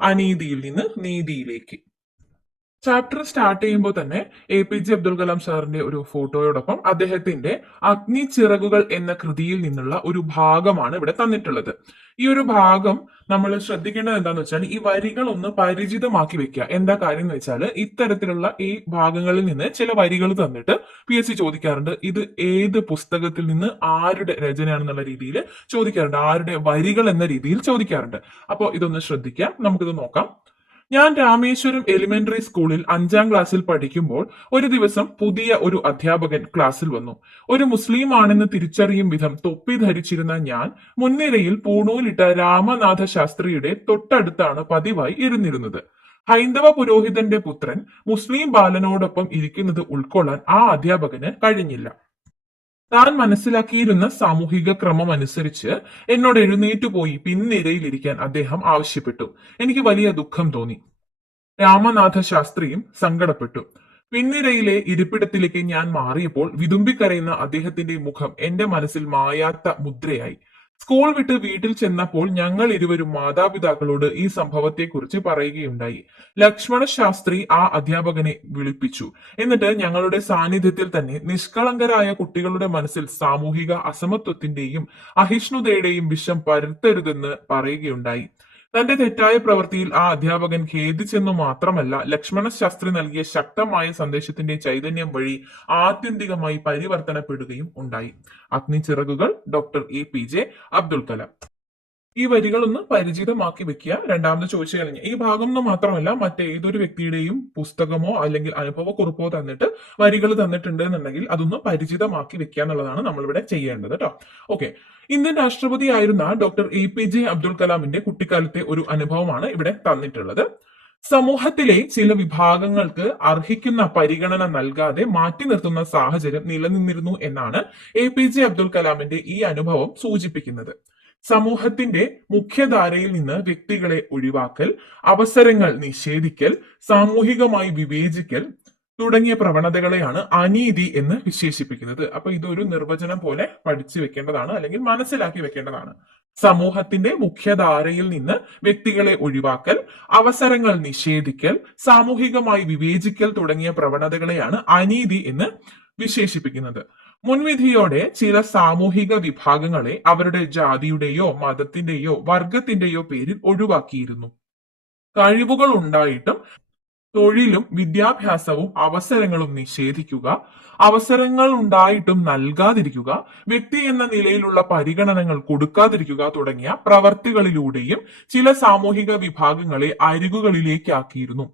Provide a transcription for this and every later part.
അനീതിയിൽ നിന്ന് നീതിയിലേക്ക്. Chapter start ചെയ്യുമ്പോൾ തന്നെ APJ അബ്ദുൽ കലാം സാറിന്റെ ഒരു ഫോട്ടോയോടൊപ്പം അദ്ദേഹത്തിന്റെ അഗ്നി ചിറകുകൾ എന്ന കൃതിയിൽ നിന്നുള്ള ഒരു ഭാഗമാണ് ഇവിടെ തന്നിട്ടുള്ളത്. ഈ ഒരു ഭാഗം നമ്മൾ ശ്രദ്ധിക്കേണ്ടത് എന്താന്ന് വെച്ചാൽ ഈ വരികൾ ഒന്ന് പരിചിതമാക്കി വെക്കുക. എന്താ കാര്യം എന്ന് വെച്ചാൽ ഇത്തരത്തിലുള്ള ഈ ഭാഗങ്ങളിൽ നിന്ന് ചില വരികൾ തന്നിട്ട് PSC ചോദിക്കാറുണ്ട്. ഇത് ഏത് പുസ്തകത്തിൽ നിന്ന് ആരുടെ രചനയാണെന്നുള്ള രീതിയിൽ ചോദിക്കാറുണ്ട്. ആരുടെ വരികൾ എന്ന രീതിയിൽ ചോദിക്കാറുണ്ട്. അപ്പോൾ ഇതൊന്ന് ശ്രദ്ധിക്കാം. നമുക്കിത് നോക്കാം. ഞാൻ രാമേശ്വരം എലിമെന്ററി സ്കൂളിൽ 5ാം ക്ലാസ്സിൽ പഠിക്കുമ്പോൾ ഒരു ദിവസം പുതിയ ഒരു അധ്യാപകൻ ക്ലാസ്സിൽ വന്നു. ഒരു മുസ്ലിം ആണെന്ന് തിരിച്ചറിയും വിധം തൊപ്പി ധരിച്ചിരുന്ന ഞാൻ മുൻനിരയിൽ പൂണൂലിട്ട രാമനാഥ ശാസ്ത്രിയുടെ തൊട്ടടുത്താണ് പതിവായി ഇരുന്നിരുന്നത്. ഹൈന്ദവ പുരോഹിതന്റെ പുത്രൻ മുസ്ലിം ബാലനോടൊപ്പം ഇരിക്കുന്നത് ഉൾക്കൊള്ളാൻ ആ അധ്യാപകന് കഴിഞ്ഞില്ല. താൻ മനസ്സിലാക്കിയിരുന്ന സാമൂഹിക ക്രമം അനുസരിച്ച് എന്നോട് എഴുന്നേറ്റ് പോയി പിൻനിരയിലിരിക്കാൻ അദ്ദേഹം ആവശ്യപ്പെട്ടു. എനിക്ക് വലിയ ദുഃഖം തോന്നി. രാമനാഥ ശാസ്ത്രിയും സങ്കടപ്പെട്ടു. പിൻനിരയിലെ ഇരിപ്പിടത്തിലേക്ക് ഞാൻ മാറിയപ്പോൾ വിതുമ്പിക്കരയുന്ന അദ്ദേഹത്തിന്റെ മുഖം എന്റെ മനസ്സിൽ മായാത്ത മുദ്രയായി. സ്കൂൾ വിട്ട് വീട്ടിൽ ചെന്നപ്പോൾ ഞങ്ങൾ ഇരുവരും മാതാപിതാക്കളോട് ഈ സംഭവത്തെക്കുറിച്ച് പറയുകയുണ്ടായി. ലക്ഷ്മണ ശാസ്ത്രി ആ അധ്യാപകനെ വിളിപ്പിച്ചു. എന്നിട്ട് ഞങ്ങളുടെ സാന്നിധ്യത്തിൽ തന്നെ നിഷ്കളങ്കരായ കുട്ടികളുടെ മനസ്സിൽ സാമൂഹിക അസമത്വത്തിന്റെയും അഹിഷ്ണുതയുടെയും വിഷം പരത്തരുതെന്ന് പറയുകയുണ്ടായി. തന്റെ തെറ്റായ പ്രവൃത്തിയിൽ ആ അധ്യാപകൻ ഖേദിച്ചെന്നു മാത്രമല്ല, ലക്ഷ്മണ ശാസ്ത്രി നൽകിയ ശക്തമായ സന്ദേശത്തിന്റെ ചൈതന്യം വഴി ആത്യന്തികമായി പരിവർത്തനപ്പെടുകയും ഉണ്ടായി. അഗ്നിച്ചിറകുകൾ, ഡോക്ടർ APJ അബ്ദുൽ കലാം. ഈ വരികൾ ഒന്ന് പരിചിതമാക്കി വെക്കുക. രണ്ടാമത് ചോദിച്ചു കഴിഞ്ഞ ഈ ഭാഗം എന്ന് മാത്രമല്ല, മറ്റേതൊരു വ്യക്തിയുടെയും പുസ്തകമോ അല്ലെങ്കിൽ അനുഭവക്കുറിപ്പോ തന്നിട്ട് വരികൾ തന്നിട്ടുണ്ട് എന്നുണ്ടെങ്കിൽ അതൊന്ന് പരിചിതമാക്കി വെക്കുക എന്നുള്ളതാണ് നമ്മളിവിടെ ചെയ്യേണ്ടത് കേട്ടോ. ഓക്കെ, ഇന്ത്യൻ രാഷ്ട്രപതിയായിരുന്ന ഡോക്ടർ APJ അബ്ദുൽ കലാമിന്റെ കുട്ടിക്കാലത്തെ ഒരു അനുഭവമാണ് ഇവിടെ തന്നിട്ടുള്ളത്. സമൂഹത്തിലെ ചില വിഭാഗങ്ങൾക്ക് അർഹിക്കുന്ന പരിഗണന നൽകാതെ മാറ്റി നിർത്തുന്ന സാഹചര്യം നിലനിന്നിരുന്നു എന്നാണ് APJ അബ്ദുൽ കലാമിന്റെ ഈ അനുഭവം സൂചിപ്പിക്കുന്നത്. സമൂഹത്തിന്റെ മുഖ്യധാരയിൽ നിന്ന് വ്യക്തികളെ ഒഴിവാക്കൽ, അവസരങ്ങൾ നിഷേധിക്കൽ, സാമൂഹികമായി വിവേചിക്കൽ തുടങ്ങിയ പ്രവണതകളെയാണ് അനീതി എന്ന് വിശേഷിപ്പിക്കുന്നത്. അപ്പൊ ഇതൊരു നിർവചനം പോലെ പഠിച്ചു വെക്കേണ്ടതാണ്, അല്ലെങ്കിൽ മനസ്സിലാക്കി വെക്കേണ്ടതാണ്. സമൂഹത്തിന്റെ മുഖ്യധാരയിൽ നിന്ന് വ്യക്തികളെ ഒഴിവാക്കൽ, അവസരങ്ങൾ നിഷേധിക്കൽ, സാമൂഹികമായി വിവേചിക്കൽ തുടങ്ങിയ പ്രവണതകളെയാണ് അനീതി എന്ന് വിശേഷിപ്പിക്കുന്നത്. മുൻവിധിയോടെ ചില സാമൂഹിക വിഭാഗങ്ങളെ അവരുടെ ജാതിയുടെയോ മതത്തിന്റെയോ വർഗത്തിന്റെയോ പേരിൽ ഒഴിവാക്കിയിരുന്നു. കഴിവുകൾ ഉണ്ടായിട്ടും തൊഴിലും വിദ്യാഭ്യാസവും അവസരങ്ങളും നിഷേധിക്കുക, അവസരങ്ങൾ ഉണ്ടായിട്ടും നൽകാതിരിക്കുക, വ്യക്തി എന്ന നിലയിലുള്ള പരിഗണനകൾ കൊടുക്കാതിരിക്കുക തുടങ്ങിയ പ്രവർത്തികളിലൂടെയും ചില സാമൂഹിക വിഭാഗങ്ങളെ അരികുകളിലേക്കാക്കിയിരുന്നു.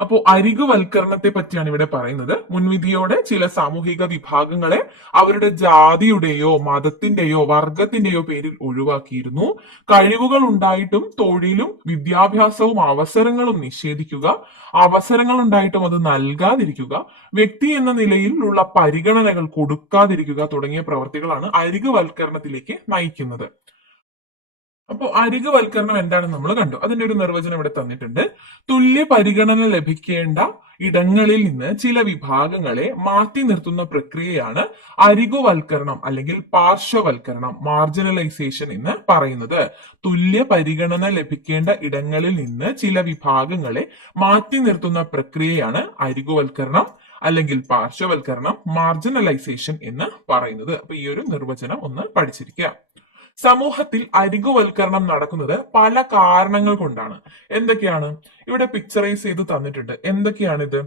അപ്പോ അരികുവൽക്കരണത്തെ പറ്റിയാണ് ഇവിടെ പറയുന്നത്. മുൻവിധിയോടെ ചില സാമൂഹിക വിഭാഗങ്ങളെ അവരുടെ ജാതിയുടെയോ മതത്തിന്റെയോ വർഗത്തിന്റെയോ പേരിൽ ഒഴിവാക്കിയിരുന്നു. കഴിവുകൾ ഉണ്ടായിട്ടും തൊഴിലും വിദ്യാഭ്യാസവും അവസരങ്ങളും നിഷേധിക്കുക, അവസരങ്ങൾ ഉണ്ടായിട്ടും അത് നൽകാതിരിക്കുക, വ്യക്തി എന്ന നിലയിലുള്ള പരിഗണനകൾ കൊടുക്കാതിരിക്കുക തുടങ്ങിയ പ്രവർത്തികളാണ് അരികുവൽക്കരണത്തിലേക്ക് നയിക്കുന്നത്. അപ്പോൾ അരികുവൽക്കരണം എന്താണെന്ന് നമ്മൾ കണ്ടു. അതിന്റെ ഒരു നിർവചനം ഇവിടെ തന്നിട്ടുണ്ട്. തുല്യ പരിഗണന ലഭിക്കേണ്ട ഇടങ്ങളിൽ നിന്ന് ചില വിഭാഗങ്ങളെ മാറ്റി നിർത്തുന്ന പ്രക്രിയയാണ് അരികുവൽക്കരണം അല്ലെങ്കിൽ പാർശ്വവൽക്കരണം, മാർജിനലൈസേഷൻ എന്ന് പറയുന്നത്. തുല്യ പരിഗണന ലഭിക്കേണ്ട ഇടങ്ങളിൽ നിന്ന് ചില വിഭാഗങ്ങളെ മാറ്റി നിർത്തുന്ന പ്രക്രിയയാണ് അരികുവൽക്കരണം അല്ലെങ്കിൽ പാർശ്വവൽക്കരണം, മാർജിനലൈസേഷൻ എന്ന് പറയുന്നത്. അപ്പൊ ഈ ഒരു നിർവചനം ഒന്ന് പഠിച്ചിരിക്കുക. സമൂഹത്തിൽ അരികുവൽക്കരണം നടക്കുന്നത് പല കാരണങ്ങൾ കൊണ്ടാണ്. എന്തൊക്കെയാണ് ഇവിടെ പിക്ചറൈസ് ചെയ്ത് തന്നിട്ടുണ്ട്? എന്തൊക്കെയാണിത്?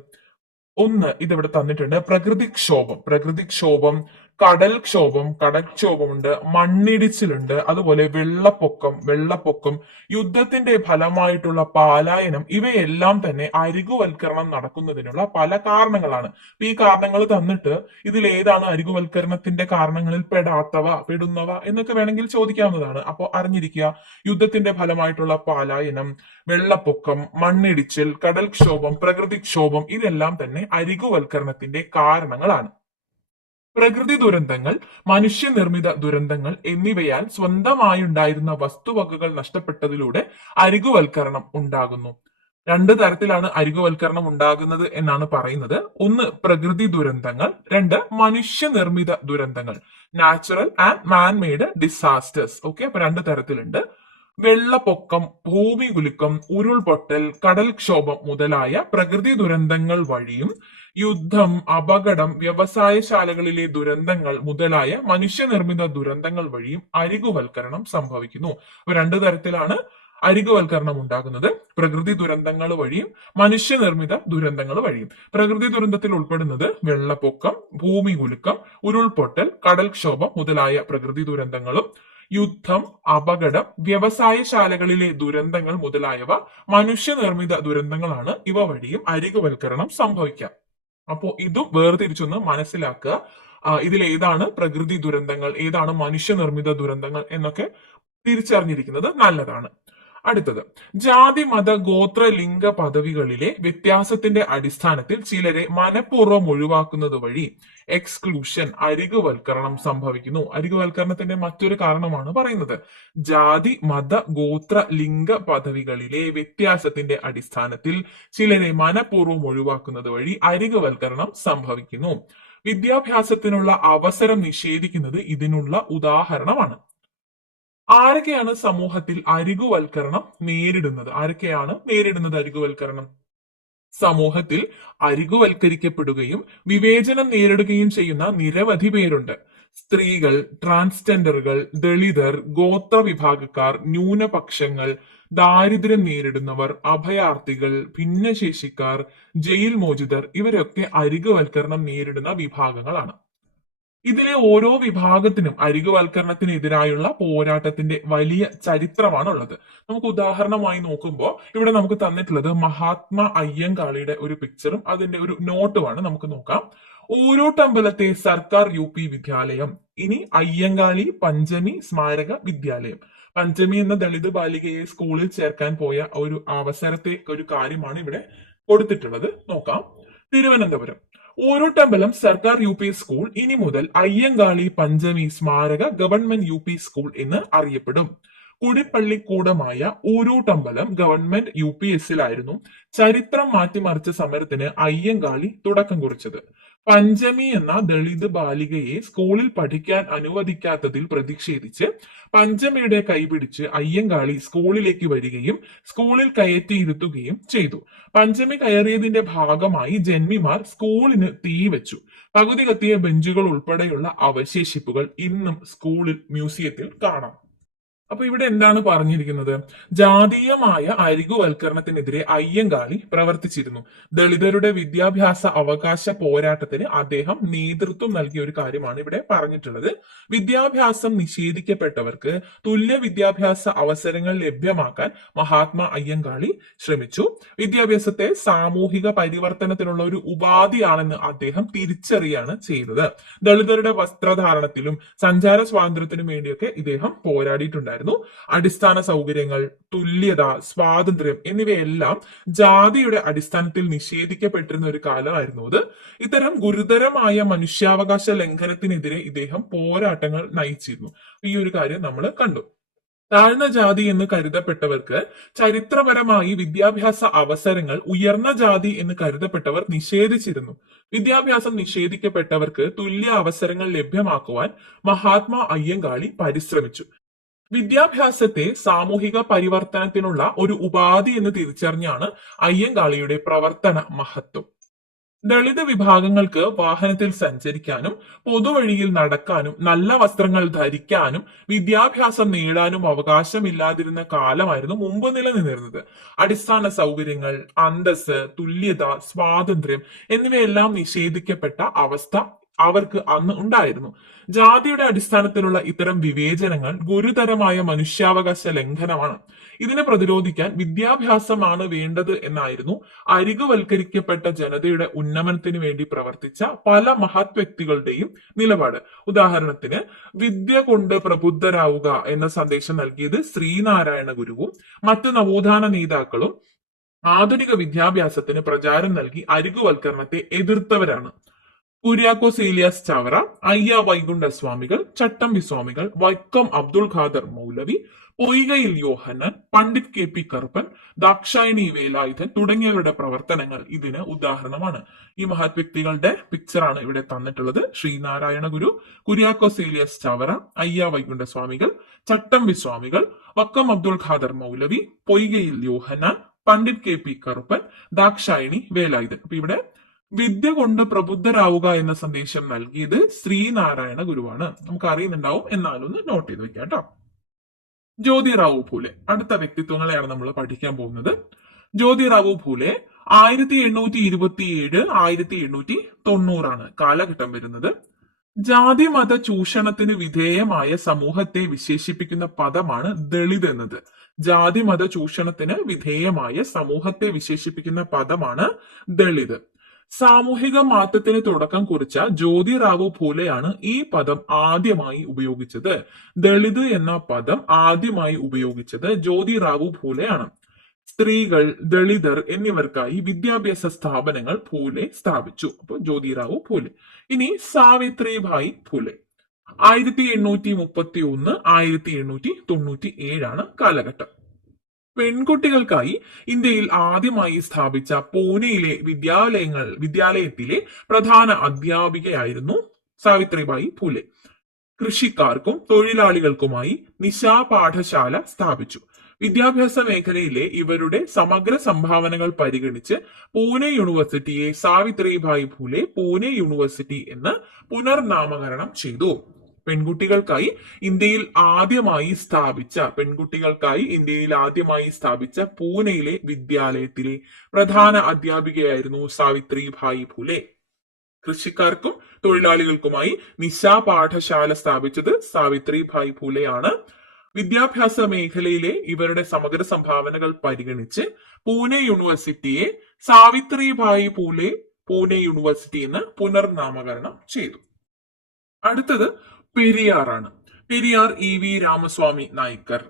ഒന്ന്, ഇതിവിടെ തന്നിട്ടുണ്ട്, പ്രകൃതിക്ഷോഭം, കടൽക്ഷോഭമുണ്ട്, മണ്ണിടിച്ചിലുണ്ട്, അതുപോലെ വെള്ളപ്പൊക്കം, യുദ്ധത്തിന്റെ ഫലമായിട്ടുള്ള പലായനം, ഇവയെല്ലാം തന്നെ അരികുവൽക്കരണം നടക്കുന്നതിനുള്ള പല കാരണങ്ങളാണ്. ഈ കാരണങ്ങൾ തന്നിട്ട് ഇതിൽ ഏതാണ് അരികുവൽക്കരണത്തിന്റെ കാരണങ്ങളിൽ പെടുന്നവ എന്നൊക്കെ വേണമെങ്കിൽ ചോദിക്കാവുന്നതാണ്. അപ്പോൾ അറിഞ്ഞിരിക്കുക, യുദ്ധത്തിന്റെ ഫലമായിട്ടുള്ള പലായനം, വെള്ളപ്പൊക്കം, മണ്ണിടിച്ചിൽ, കടൽക്ഷോഭം, പ്രകൃതിക്ഷോഭം, ഇതെല്ലാം തന്നെ അരികുവൽക്കരണത്തിന്റെ കാരണങ്ങളാണ്. പ്രകൃതി ദുരന്തങ്ങൾ, മനുഷ്യനിർമ്മിത ദുരന്തങ്ങൾ എന്നിവയാൽ സ്വന്തമായുണ്ടായിരുന്ന വസ്തുവകകൾ നഷ്ടപ്പെട്ടതിലൂടെ അരികുവൽക്കരണം ഉണ്ടാകുന്നു. രണ്ട് തരത്തിലാണ് അരികുവൽക്കരണം ഉണ്ടാകുന്നത് എന്നാണ് പറയുന്നത്. ഒന്ന്, പ്രകൃതി ദുരന്തങ്ങൾ. രണ്ട്, മനുഷ്യനിർമ്മിത ദുരന്തങ്ങൾ, natural and man made disasters. Okay, അപ്പൊ രണ്ട് തരത്തിലുണ്ട്. വെള്ളപ്പൊക്കം, ഭൂമികുലുക്കം, ഉരുൾപൊട്ടൽ, കടൽക്ഷോഭം മുതലായ പ്രകൃതി ദുരന്തങ്ങൾ വഴിയും യുദ്ധം, അപകടം, വ്യവസായശാലകളിലെ ദുരന്തങ്ങൾ മുതലായ മനുഷ്യനിർമ്മിത ദുരന്തങ്ങൾ വഴിയും അരികുവൽക്കരണം സംഭവിക്കുന്നു. അപ്പൊ രണ്ടു തരത്തിലാണ് അരികുവൽക്കരണം ഉണ്ടാകുന്നത്. പ്രകൃതി ദുരന്തങ്ങൾ വഴിയും മനുഷ്യനിർമ്മിത ദുരന്തങ്ങൾ വഴിയും. പ്രകൃതി ദുരന്തത്തിൽ ഉൾപ്പെടുന്നത് വെള്ളപ്പൊക്കം, ഭൂമികുലുക്കം, ഉരുൾപൊട്ടൽ, കടൽക്ഷോഭം മുതലായ പ്രകൃതി ദുരന്തങ്ങളും യുദ്ധം, അപകടം, വ്യവസായശാലകളിലെ ദുരന്തങ്ങൾ മുതലായവ മനുഷ്യനിർമ്മിത ദുരന്തങ്ങളാണ്. ഇവ വഴിയും അരികുവൽക്കരണം സംഭവിക്കാം. അപ്പോ ഇതും വേർതിരിച്ചൊന്ന് മനസ്സിലാക്കുക. ഇതിൽ ഏതാണ് പ്രകൃതി ദുരന്തങ്ങൾ, ഏതാണ് മനുഷ്യനിർമ്മിത ദുരന്തങ്ങൾ എന്നൊക്കെ തിരിച്ചറിഞ്ഞിരിക്കുന്നത് നല്ലതാണ്. അടുത്തത്, ജാതി, മത, ഗോത്ര, ലിംഗ പദവികളിലെ വ്യത്യാസത്തിന്റെ അടിസ്ഥാനത്തിൽ ചിലരെ മനഃപൂർവ്വം ഒഴിവാക്കുന്നത് വഴി എക്സ്ക്ലൂഷൻ, അരികുവൽക്കരണം സംഭവിക്കുന്നു. അരികുവൽക്കരണത്തിന്റെ മറ്റൊരു കാരണമാണ് പറയുന്നത്. ജാതി, മത, ഗോത്ര, ലിംഗ പദവികളിലെ വ്യത്യാസത്തിന്റെ അടിസ്ഥാനത്തിൽ ചിലരെ മനഃപൂർവ്വം ഒഴിവാക്കുന്നത് വഴി അരികുവൽക്കരണം സംഭവിക്കുന്നു. വിദ്യാഭ്യാസത്തിനുള്ള അവസരം നിഷേധിക്കുന്നത് ഇതിനുള്ള ഉദാഹരണമാണ്. ആരൊക്കെയാണ് സമൂഹത്തിൽ അരികുവൽക്കരണം നേരിടുന്നത്? ആരൊക്കെയാണ് നേരിടുന്നത് അരികുവൽക്കരണം? സമൂഹത്തിൽ അരികുവൽക്കരിക്കപ്പെടുകയും വിവേചനം നേരിടുകയും ചെയ്യുന്ന നിരവധി പേരുണ്ട്. സ്ത്രീകൾ, ട്രാൻസ്ജെൻഡറുകൾ, ദളിതർ, ഗോത്ര വിഭാഗക്കാർ, ന്യൂനപക്ഷങ്ങൾ, ദാരിദ്ര്യം നേരിടുന്നവർ, അഭയാർത്ഥികൾ, ഭിന്നശേഷിക്കാർ, ജയിൽ മോചിതർ ഇവരൊക്കെ അരികുവൽക്കരണം നേരിടുന്ന വിഭാഗങ്ങളാണ്. ഇതിലെ ഓരോ വിഭാഗത്തിനും അരികുവൽക്കരണത്തിനെതിരായുള്ള പോരാട്ടത്തിന്റെ വലിയ ചരിത്രമാണുള്ളത്. നമുക്ക് ഉദാഹരണമായി നോക്കുമ്പോൾ ഇവിടെ നമുക്ക് തന്നിട്ടുള്ളത് മഹാത്മാ അയ്യങ്കാളിയുടെ ഒരു പിക്ചറും അതിന്റെ ഒരു നോട്ടുമാണ്. നമുക്ക് നോക്കാം. ഊരൂട്ടമ്പലത്തെ സർക്കാർ UP വിദ്യാലയം, ഇനി അയ്യങ്കാളി പഞ്ചമി സ്മാരക വിദ്യാലയം. പഞ്ചമി എന്ന ദളിത് ബാലികയെ സ്കൂളിൽ ചേർക്കാൻ പോയ ഒരു അവസരത്തെ ഒരു കാര്യമാണ് ഇവിടെ കൊടുത്തിട്ടുള്ളത്. നോക്കാം. തിരുവനന്തപുരം ഊരൂട്ടമ്പലം സർക്കാർ UP സ്കൂൾ ഇനി മുതൽ അയ്യങ്കാളി പഞ്ചമി സ്മാരക ഗവൺമെന്റ് UP സ്കൂൾ എന്ന് അറിയപ്പെടും. കുടിപ്പള്ളിക്കൂടമായ ഊരൂട്ടമ്പലം ഗവൺമെന്റ് UPSലായിരുന്നു ചരിത്രം മാറ്റിമറിച്ച സമരത്തിന് അയ്യങ്കാളി തുടക്കം കുറിച്ചത്. പഞ്ചമി എന്ന ദളിത് ബാലികയെ സ്കൂളിൽ പഠിക്കാൻ അനുവദിക്കാത്തതിൽ പ്രതിഷേധിച്ച് പഞ്ചമിയുടെ കൈപിടിച്ച് അയ്യങ്കാളി സ്കൂളിലേക്ക് വരികയും സ്കൂളിൽ കയറ്റിയിരുത്തുകയും ചെയ്തു. പഞ്ചമി കയറിയതിന്റെ ഭാഗമായി ജന്മിമാർ സ്കൂളിന് തീ വെച്ചു. പകുതി കത്തിയ ബെഞ്ചുകൾ ഉൾപ്പെടെയുള്ള അവശേഷിപ്പുകൾ ഇന്നും സ്കൂളിൽ മ്യൂസിയത്തിൽ കാണാം. അപ്പൊ ഇവിടെ എന്താണ് പറഞ്ഞിരിക്കുന്നത്? ജാതീയമായ അരികുവൽക്കരണത്തിനെതിരെ അയ്യങ്കാളി പ്രവർത്തിച്ചിരുന്നു. ദളിതരുടെ വിദ്യാഭ്യാസ അവകാശ പോരാട്ടത്തിന് അദ്ദേഹം നേതൃത്വം നൽകിയ ഒരു കാര്യമാണ് ഇവിടെ പറഞ്ഞിട്ടുള്ളത്. വിദ്യാഭ്യാസം നിഷേധിക്കപ്പെട്ടവർക്ക് തുല്യ വിദ്യാഭ്യാസ അവസരങ്ങൾ ലഭ്യമാക്കാൻ മഹാത്മാ അയ്യങ്കാളി ശ്രമിച്ചു. വിദ്യാഭ്യാസത്തെ സാമൂഹിക പരിവർത്തനത്തിനുള്ള ഒരു ഉപാധിയാണെന്ന് അദ്ദേഹം തിരിച്ചറിയാണ് ചെയ്തത്. ദളിതരുടെ വസ്ത്രധാരണത്തിലും സഞ്ചാര സ്വാതന്ത്ര്യത്തിനും വേണ്ടിയൊക്കെ ഇദ്ദേഹം പോരാടിയിട്ടുണ്ടായിരുന്നു. അടിസ്ഥാന സൗകര്യങ്ങൾ, തുല്യത, സ്വാതന്ത്ര്യം എന്നിവയെല്ലാം ജാതിയുടെ അടിസ്ഥാനത്തിൽ നിഷേധിക്കപ്പെട്ടിരുന്ന ഒരു കാലമായിരുന്നു അത്. ഇത്തരം ഗുരുതരമായ മനുഷ്യാവകാശ ലംഘനത്തിനെതിരെ ഇദ്ദേഹം പോരാട്ടങ്ങൾ നയിച്ചിരുന്നു. ഈ ഒരു കാര്യം നമ്മൾ കണ്ടു. താഴ്ന്ന ജാതി എന്ന് കരുതപ്പെട്ടവർക്ക് ചരിത്രപരമായി വിദ്യാഭ്യാസ അവസരങ്ങൾ ഉയർന്ന ജാതി എന്ന് കരുതപ്പെട്ടവർ നിഷേധിച്ചിരുന്നു. വിദ്യാഭ്യാസം നിഷേധിക്കപ്പെട്ടവർക്ക് തുല്യ അവസരങ്ങൾ ലഭ്യമാക്കുവാൻ മഹാത്മാ അയ്യങ്കാളി പരിശ്രമിച്ചു. വിദ്യാഭ്യാസത്തെ സാമൂഹിക പരിവർത്തനത്തിനുള്ള ഒരു ഉപാധി എന്ന് തിരിച്ചറിഞ്ഞാണ് അയ്യങ്കാളിയുടെ പ്രവർത്തന മഹത്വം. ദളിത് വിഭാഗങ്ങൾക്ക് വാഹനത്തിൽ സഞ്ചരിക്കാനും പൊതുവഴിയിൽ നടക്കാനും നല്ല വസ്ത്രങ്ങൾ ധരിക്കാനും വിദ്യാഭ്യാസം നേടാനും അവകാശമില്ലാതിരുന്ന കാലമായിരുന്നു മുമ്പ് നിലനിന്നിരുന്നത്. അടിസ്ഥാന സൗകര്യങ്ങൾ, അന്തസ്, തുല്യത, സ്വാതന്ത്ര്യം എന്നിവയെല്ലാം നിഷേധിക്കപ്പെട്ട അവസ്ഥ അവർക്ക് അന്ന് ഉണ്ടായിരുന്നു. ജാതിയുടെ അടിസ്ഥാനത്തിലുള്ള ഇത്തരം വിവേചനങ്ങൾ ഗുരുതരമായ മനുഷ്യാവകാശ ലംഘനമാണ്. ഇതിനെ പ്രതിരോധിക്കാൻ വിദ്യാഭ്യാസമാണ് വേണ്ടത് എന്നായിരുന്നു അരികുവൽക്കരിക്കപ്പെട്ട ജനതയുടെ ഉന്നമനത്തിന് വേണ്ടി പ്രവർത്തിച്ച പല മഹത് വ്യക്തികളുടെയും നിലപാട്. ഉദാഹരണത്തിന്, വിദ്യ കൊണ്ട് പ്രബുദ്ധരാവുക എന്ന സന്ദേശം നൽകിയത് ശ്രീനാരായണ ഗുരുവും മറ്റ് നവോത്ഥാന നേതാക്കളും ആധുനിക വിദ്യാഭ്യാസത്തിന് പ്രചാരം നൽകി അരികുവൽക്കരണത്തെ എതിർത്തവരാണ്. കുര്യാക്കോസ് ഏലിയാസ് ചാവറ, അയ്യ വൈകുണ്ഠ സ്വാമികൾ, ചട്ടമ്പി സ്വാമികൾ, വൈക്കം അബ്ദുൾ ഖാദർ മൗലവി, പൊയ്കയിൽ യോഹന്നാൻ, പണ്ഡിറ്റ് കെ പി കറുപ്പൻ, ദാക്ഷായണി വേലായുധൻ തുടങ്ങിയവരുടെ പ്രവർത്തനങ്ങൾ ഇതിന് ഉദാഹരണമാണ്. ഈ മഹത് വ്യക്തികളുടെ പിക്ചറാണ് ഇവിടെ തന്നിട്ടുള്ളത്. ശ്രീനാരായണ ഗുരു, കുര്യാക്കോസ് ഏലിയാസ് ചാവറ, അയ്യ വൈകുണ്ഠ സ്വാമികൾ, ചട്ടമ്പി സ്വാമികൾ, വക്കം അബ്ദുൾ ഖാദർ മൗലവി, പൊയ്കയിൽ യോഹന്നാൻ, പണ്ഡിറ്റ് കെ പി കറുപ്പൻ, ദാക്ഷായണി വേലായുധൻ. അപ്പൊ ഇവിടെ വിദ്യ കൊണ്ട് പ്രബുദ്ധരാവുക എന്ന സന്ദേശം നൽകിയത് ശ്രീനാരായണ ഗുരുവാണ്. നമുക്ക് അറിയുന്നുണ്ടാവും, എന്നാലൊന്ന് നോട്ട് ചെയ്ത് വെക്കാം കേട്ടോ. ജ്യോതിറാവു ഫൂലെ, അടുത്ത വ്യക്തിത്വങ്ങളെയാണ് നമ്മൾ പഠിക്കാൻ പോകുന്നത്. ജ്യോതിറാവു ഫൂലെ 1827 1890 കാലഘട്ടം വരുന്നത്. ജാതി മത ചൂഷണത്തിന് വിധേയമായ സമൂഹത്തെ വിശേഷിപ്പിക്കുന്ന പദമാണ് ദളിത് എന്നത്. ജാതി മത ചൂഷണത്തിന് വിധേയമായ സമൂഹത്തെ വിശേഷിപ്പിക്കുന്ന പദമാണ് ദളിത്. സാമൂഹിക മാറ്റത്തിന് തുടക്കം കുറിച്ച ജ്യോതിറാവു ഫൂലെയാണ് ഈ പദം ആദ്യമായി ഉപയോഗിച്ചത്. ദളിത് എന്ന പദം ആദ്യമായി ഉപയോഗിച്ചത് ജ്യോതിറാവു ഫൂലെയാണ്. സ്ത്രീകൾ, ദളിതർ എന്നിവർക്കായി വിദ്യാഭ്യാസ സ്ഥാപനങ്ങൾ ഫൂലെ സ്ഥാപിച്ചു. അപ്പോൾ ജ്യോതിറാവു ഫൂലെ. ഇനി സാവിത്രിഭായ് ഫൂലെ 1831 1897 കാലഘട്ടം. പെൺകുട്ടികൾക്കായി ഇന്ത്യയിൽ ആദ്യമായി സ്ഥാപിച്ച പൂനെയിലെ വിദ്യാലയത്തിലെ പ്രധാന അധ്യാപികയായിരുന്നു സാവിത്രിബായി ഫൂലെ. കൃഷിക്കാർക്കും തൊഴിലാളികൾക്കുമായി നിശാ പാഠശാല സ്ഥാപിച്ചു. വിദ്യാഭ്യാസ മേഖലയിലെ ഇവരുടെ സമഗ്ര സംഭാവനകൾ പരിഗണിച്ച് പൂനെ യൂണിവേഴ്സിറ്റിയെ സാവിത്രിബായി ഫൂലെ പൂനെ യൂണിവേഴ്സിറ്റി എന്ന് പുനർനാമകരണം ചെയ്തു. പെൺകുട്ടികൾക്കായി ഇന്ത്യയിൽ ആദ്യമായി സ്ഥാപിച്ച പൂനെയിലെ വിദ്യാലയത്തിലെ പ്രധാന അധ്യാപികയായിരുന്നു സാവിത്രിഭായ് ഫൂലെ. കൃഷിക്കാർക്കും തൊഴിലാളികൾക്കുമായി നിശാ പാഠശാല സ്ഥാപിച്ചത് സാവിത്രിഭായ് ഫൂലെയാണ്. വിദ്യാഭ്യാസ മേഖലയിലെ ഇവരുടെ സമഗ്ര സംഭാവനകൾ പരിഗണിച്ച് പൂനെ യൂണിവേഴ്സിറ്റിയെ സാവിത്രിഭായ് ഫൂലെ പൂനെ യൂണിവേഴ്സിറ്റി എന്ന് പുനർനാമകരണം ചെയ്തു. അടുത്തത് പെരിയാറാണ്. പെരിയാർ ഇ.വി. രാമസ്വാമി നായ്ക്കർ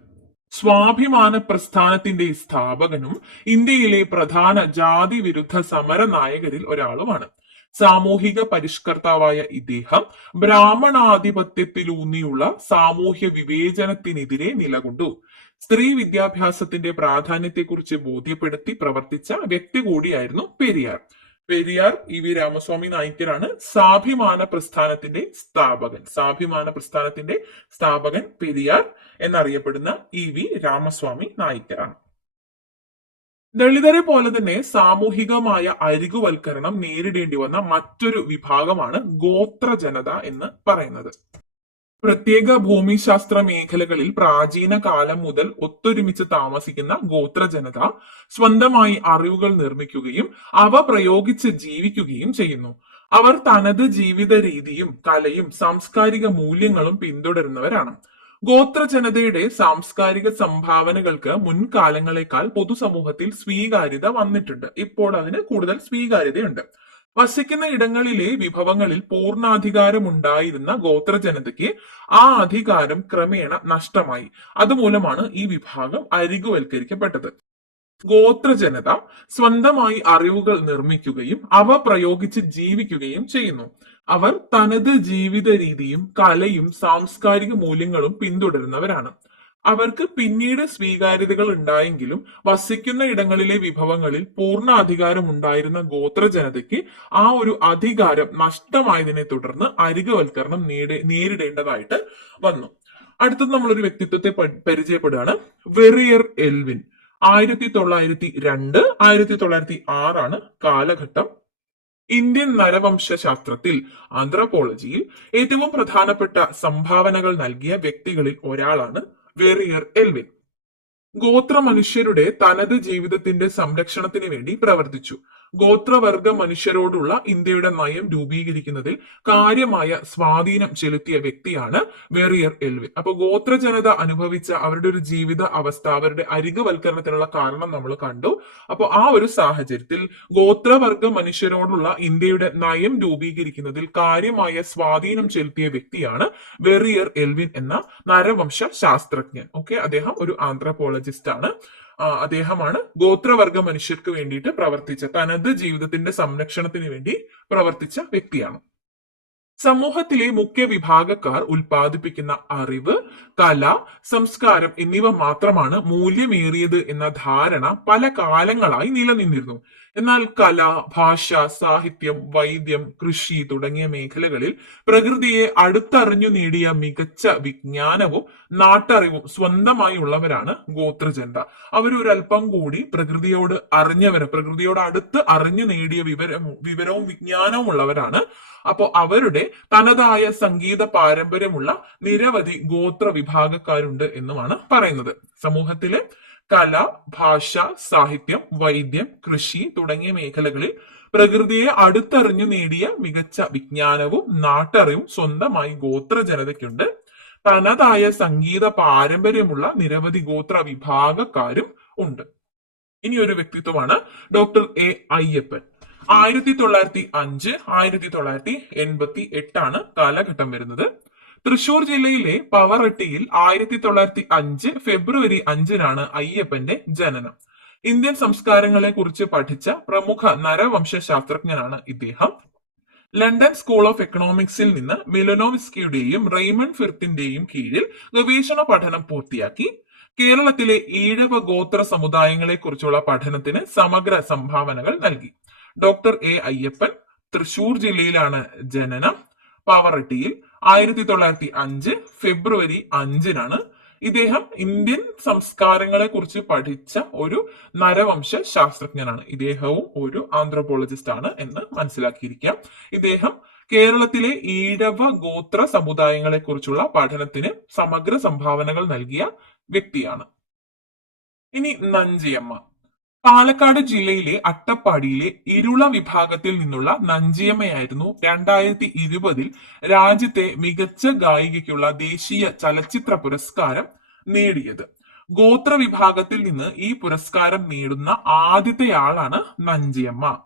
സ്വാഭിമാന പ്രസ്ഥാനത്തിന്റെ സ്ഥാപകനും ഇന്ത്യയിലെ പ്രധാന ജാതി വിരുദ്ധ സമര നായകരിൽ ഒരാളുമാണ്. സാമൂഹിക പരിഷ്കർത്താവായ ഇദ്ദേഹം ബ്രാഹ്മണാധിപത്യത്തിലൂന്നിയുള്ള സാമൂഹ്യ വിവേചനത്തിനെതിരെ നിലകൊണ്ടു. സ്ത്രീ വിദ്യാഭ്യാസത്തിന്റെ പ്രാധാന്യത്തെക്കുറിച്ച് ബോധ്യപ്പെടുത്തി പ്രവർത്തിച്ച വ്യക്തി കൂടിയായിരുന്നു പെരിയാർ. പെരിയാർ ഇ.വി. രാമസ്വാമി നായ്ക്കരാണ് സ്വാഭിമാന പ്രസ്ഥാനത്തിന്റെ സ്ഥാപകൻ പെരിയാർ എന്നറിയപ്പെടുന്ന ഇ.വി. രാമസ്വാമി നായ്ക്കരാണ്. ദളിതരെ പോലെ തന്നെ സാമൂഹികമായ അരികുവൽക്കരണം നേരിടേണ്ടി വന്ന മറ്റൊരു വിഭാഗമാണ് ഗോത്ര ജനത എന്ന് പറയുന്നത്. പ്രത്യേക ഭൂമിശാസ്ത്ര മേഖലകളിൽ പ്രാചീന കാലം മുതൽ ഒത്തൊരുമിച്ച് താമസിക്കുന്ന ഗോത്ര ജനത സ്വന്തമായി അറിവുകൾ നിർമ്മിക്കുകയും അവ പ്രയോഗിച്ച് ജീവിക്കുകയും ചെയ്യുന്നു. അവർ തനത് ജീവിത രീതിയും കലയും സാംസ്കാരിക മൂല്യങ്ങളും പിന്തുടരുന്നവരാണ്. ഗോത്ര ജനതയുടെ സാംസ്കാരിക സംഭാവനകൾക്ക് മുൻകാലങ്ങളെക്കാൾ പൊതുസമൂഹത്തിൽ സ്വീകാര്യത വന്നിട്ടുണ്ട്. ഇപ്പോൾ അതിന് കൂടുതൽ സ്വീകാര്യതയുണ്ട്. വസിക്കുന്ന ഇടങ്ങളിലെ വിഭവങ്ങളിൽ പൂർണ്ണാധികാരമുണ്ടായിരുന്ന ഗോത്ര ജനതയ്ക്ക് ആ അധികാരം ക്രമേണ നഷ്ടമായി. അതുമൂലമാണ് ഈ വിഭാഗം അരികുവൽക്കരിക്കപ്പെട്ടത്. ഗോത്ര ജനത സ്വന്തമായി അറിവുകൾ നിർമ്മിക്കുകയും അവ പ്രയോഗിച്ച് ജീവിക്കുകയും ചെയ്യുന്നു. അവർ തനത് ജീവിത രീതിയും കലയും സാംസ്കാരിക മൂല്യങ്ങളും പിന്തുടരുന്നവരാണ്. അവർക്ക് പിന്നീട് സ്വീകാര്യതകൾ ഉണ്ടായെങ്കിലും വസിക്കുന്ന ഇടങ്ങളിലെ വിഭവങ്ങളിൽ പൂർണ്ണ അധികാരം ഉണ്ടായിരുന്ന ഗോത്ര ജനതയ്ക്ക് ആ ഒരു അധികാരം നഷ്ടമായതിനെ തുടർന്ന് അരികുവൽക്കരണം നേരിടേണ്ടതായിട്ട് വന്നു. അടുത്തത് നമ്മളൊരു വ്യക്തിത്വത്തെ പരിചയപ്പെടുകയാണ്. വെറിയർ എൽവിൻ 1902 1906 കാലഘട്ടം. ഇന്ത്യൻ നരവംശ ശാസ്ത്രത്തിൽ ആന്ത്രപ്പോളജിയിൽ ഏറ്റവും പ്രധാനപ്പെട്ട സംഭാവനകൾ നൽകിയ വ്യക്തികളിൽ ഒരാളാണ് വെറിയർ എൽവിൻ. ഗോത്ര മനുഷ്യരുടെ തനത് ജീവിതത്തിന്റെ സംരക്ഷണത്തിന് വേണ്ടി പ്രവർത്തിച്ചു. ഗോത്രവർഗ മനുഷ്യരോടുള്ള ഇന്ത്യയുടെ നയം രൂപീകരിക്കുന്നതിൽ കാര്യമായ സ്വാധീനം ചെലുത്തിയ വ്യക്തിയാണ് വെറിയർ എൽവിൻ. അപ്പൊ ഗോത്ര ജനത അനുഭവിച്ച അവരുടെ ഒരു ജീവിത അവസ്ഥ, അവരുടെ അരികുവൽക്കരണത്തിനുള്ള കാരണം നമ്മൾ കണ്ടു. അപ്പൊ ആ ഒരു സാഹചര്യത്തിൽ ഗോത്രവർഗ മനുഷ്യരോടുള്ള ഇന്ത്യയുടെ നയം രൂപീകരിക്കുന്നതിൽ കാര്യമായ സ്വാധീനം ചെലുത്തിയ വ്യക്തിയാണ് വെറിയർ എൽവിൻ എന്ന നരവംശ ശാസ്ത്രജ്ഞൻ. ഓക്കെ, അദ്ദേഹം ഒരു ആന്ത്രപ്പോളജിസ്റ്റ് ആണ്. അദ്ദേഹമാണ് ഗോത്രവർഗ മനുഷ്യർക്ക് വേണ്ടിയിട്ട് പ്രവർത്തിച്ച, തനത് ജീവിതത്തിന്റെ സംരക്ഷണത്തിന് വേണ്ടി പ്രവർത്തിച്ച വ്യക്തിയാണ്. സമൂഹത്തിലെ മുഖ്യ വിഭാഗക്കാർ ഉൽപ്പാദിപ്പിക്കുന്ന അറിവ്, കല, സംസ്കാരം എന്നിവ മാത്രമാണ് മൂല്യമേറിയത് എന്ന ധാരണ പല കാലങ്ങളായി നിലനിന്നിരുന്നു. എന്നാൽ കല, ഭാഷ, സാഹിത്യം, വൈദ്യം, കൃഷി തുടങ്ങിയ മേഖലകളിൽ പ്രകൃതിയെ അടുത്തറിഞ്ഞു നേടിയ മികച്ച വിജ്ഞാനവും നാട്ടറിവും സ്വന്തമായി ഉള്ളവരാണ് ഗോത്രജനത. അവരൊരല്പം കൂടി പ്രകൃതിയോട് അറിഞ്ഞവര്, പ്രകൃതിയോട് അടുത്ത് അറിഞ്ഞു നേടിയ വിവരവും വിജ്ഞാനവും ഉള്ളവരാണ്. അപ്പോ അവരുടെ തനതായ സംഗീത പാരമ്പര്യമുള്ള നിരവധി ഗോത്ര വിഭാഗക്കാരുണ്ട് എന്നുമാണ് പറയുന്നത്. സമൂഹത്തിലെ കല, ഭാഷ, സാഹിത്യം, വൈദ്യം, കൃഷി തുടങ്ങിയ മേഖലകളിൽ പ്രകൃതിയെ അടുത്തറിഞ്ഞു നേടിയ മികച്ച വിജ്ഞാനവും നാട്ടറിവും സ്വന്തമായി ഗോത്ര ജനതയ്ക്കുണ്ട്. തനതായ സംഗീത പാരമ്പര്യമുള്ള നിരവധി ഗോത്ര വിഭാഗക്കാരും ഉണ്ട്. ഇനി ഒരു വ്യക്തിത്വമാണ് ഡോക്ടർ എ അയ്യപ്പൻ. 1905 1988 കാലഘട്ടം വരുന്നത്. തൃശൂർ ജില്ലയിലെ പവറട്ടിയിൽ 1905 ഫെബ്രുവരി 5 അയ്യപ്പന്റെ ജനനം. ഇന്ത്യൻ സംസ്കാരങ്ങളെ കുറിച്ച് പഠിച്ച പ്രമുഖ നരവംശ ശാസ്ത്രജ്ഞനാണ് ഇദ്ദേഹം. ലണ്ടൻ സ്കൂൾ ഓഫ് എക്കണോമിക്സിൽ നിന്ന് മിലനോവിസ്കിയുടെയും റെയ്മണ്ട് ഫിർത്തിന്റെയും കീഴിൽ ഗവേഷണ പഠനം പൂർത്തിയാക്കി. കേരളത്തിലെ ഈഴവ ഗോത്ര സമുദായങ്ങളെ കുറിച്ചുള്ള പഠനത്തിന് സമഗ്ര സംഭാവനകൾ നൽകി. ഡോക്ടർ എ അയ്യപ്പൻ, തൃശൂർ ജില്ലയിലാണ് ജനനം, പാവറട്ടിയിൽ. 1905 ഫെബ്രുവരി 5 ഇദ്ദേഹം ഇന്ത്യൻ സംസ്കാരങ്ങളെ കുറിച്ച് പഠിച്ച ഒരു നരവംശ ശാസ്ത്രജ്ഞനാണ്. ഇദ്ദേഹവും ഒരു ആന്ത്രോപോളജിസ്റ്റ് ആണ് എന്ന് മനസ്സിലാക്കിയിരിക്കാം. ഇദ്ദേഹം കേരളത്തിലെ ഈഴവ ഗോത്ര സമുദായങ്ങളെ കുറിച്ചുള്ള പഠനത്തിന് സമഗ്ര സംഭാവനകൾ നൽകിയ വ്യക്തിയാണ്. ഇനി നഞ്ചിയമ്മ. പാലക്കാട് ജില്ലയിലെ അട്ടപ്പാടിയിലെ ഇരുള വിഭാഗത്തിൽ നിന്നുള്ള നഞ്ചിയമ്മയായിരുന്നു 2020 രാജ്യത്തെ മികച്ച ഗായികയ്ക്കുള്ള ദേശീയ ചലച്ചിത്ര പുരസ്കാരം നേടിയത്. ഗോത്ര വിഭാഗത്തിൽ നിന്ന് ഈ പുരസ്കാരം നേടുന്ന ആദ്യത്തെയാളാണ് നഞ്ചിയമ്മ.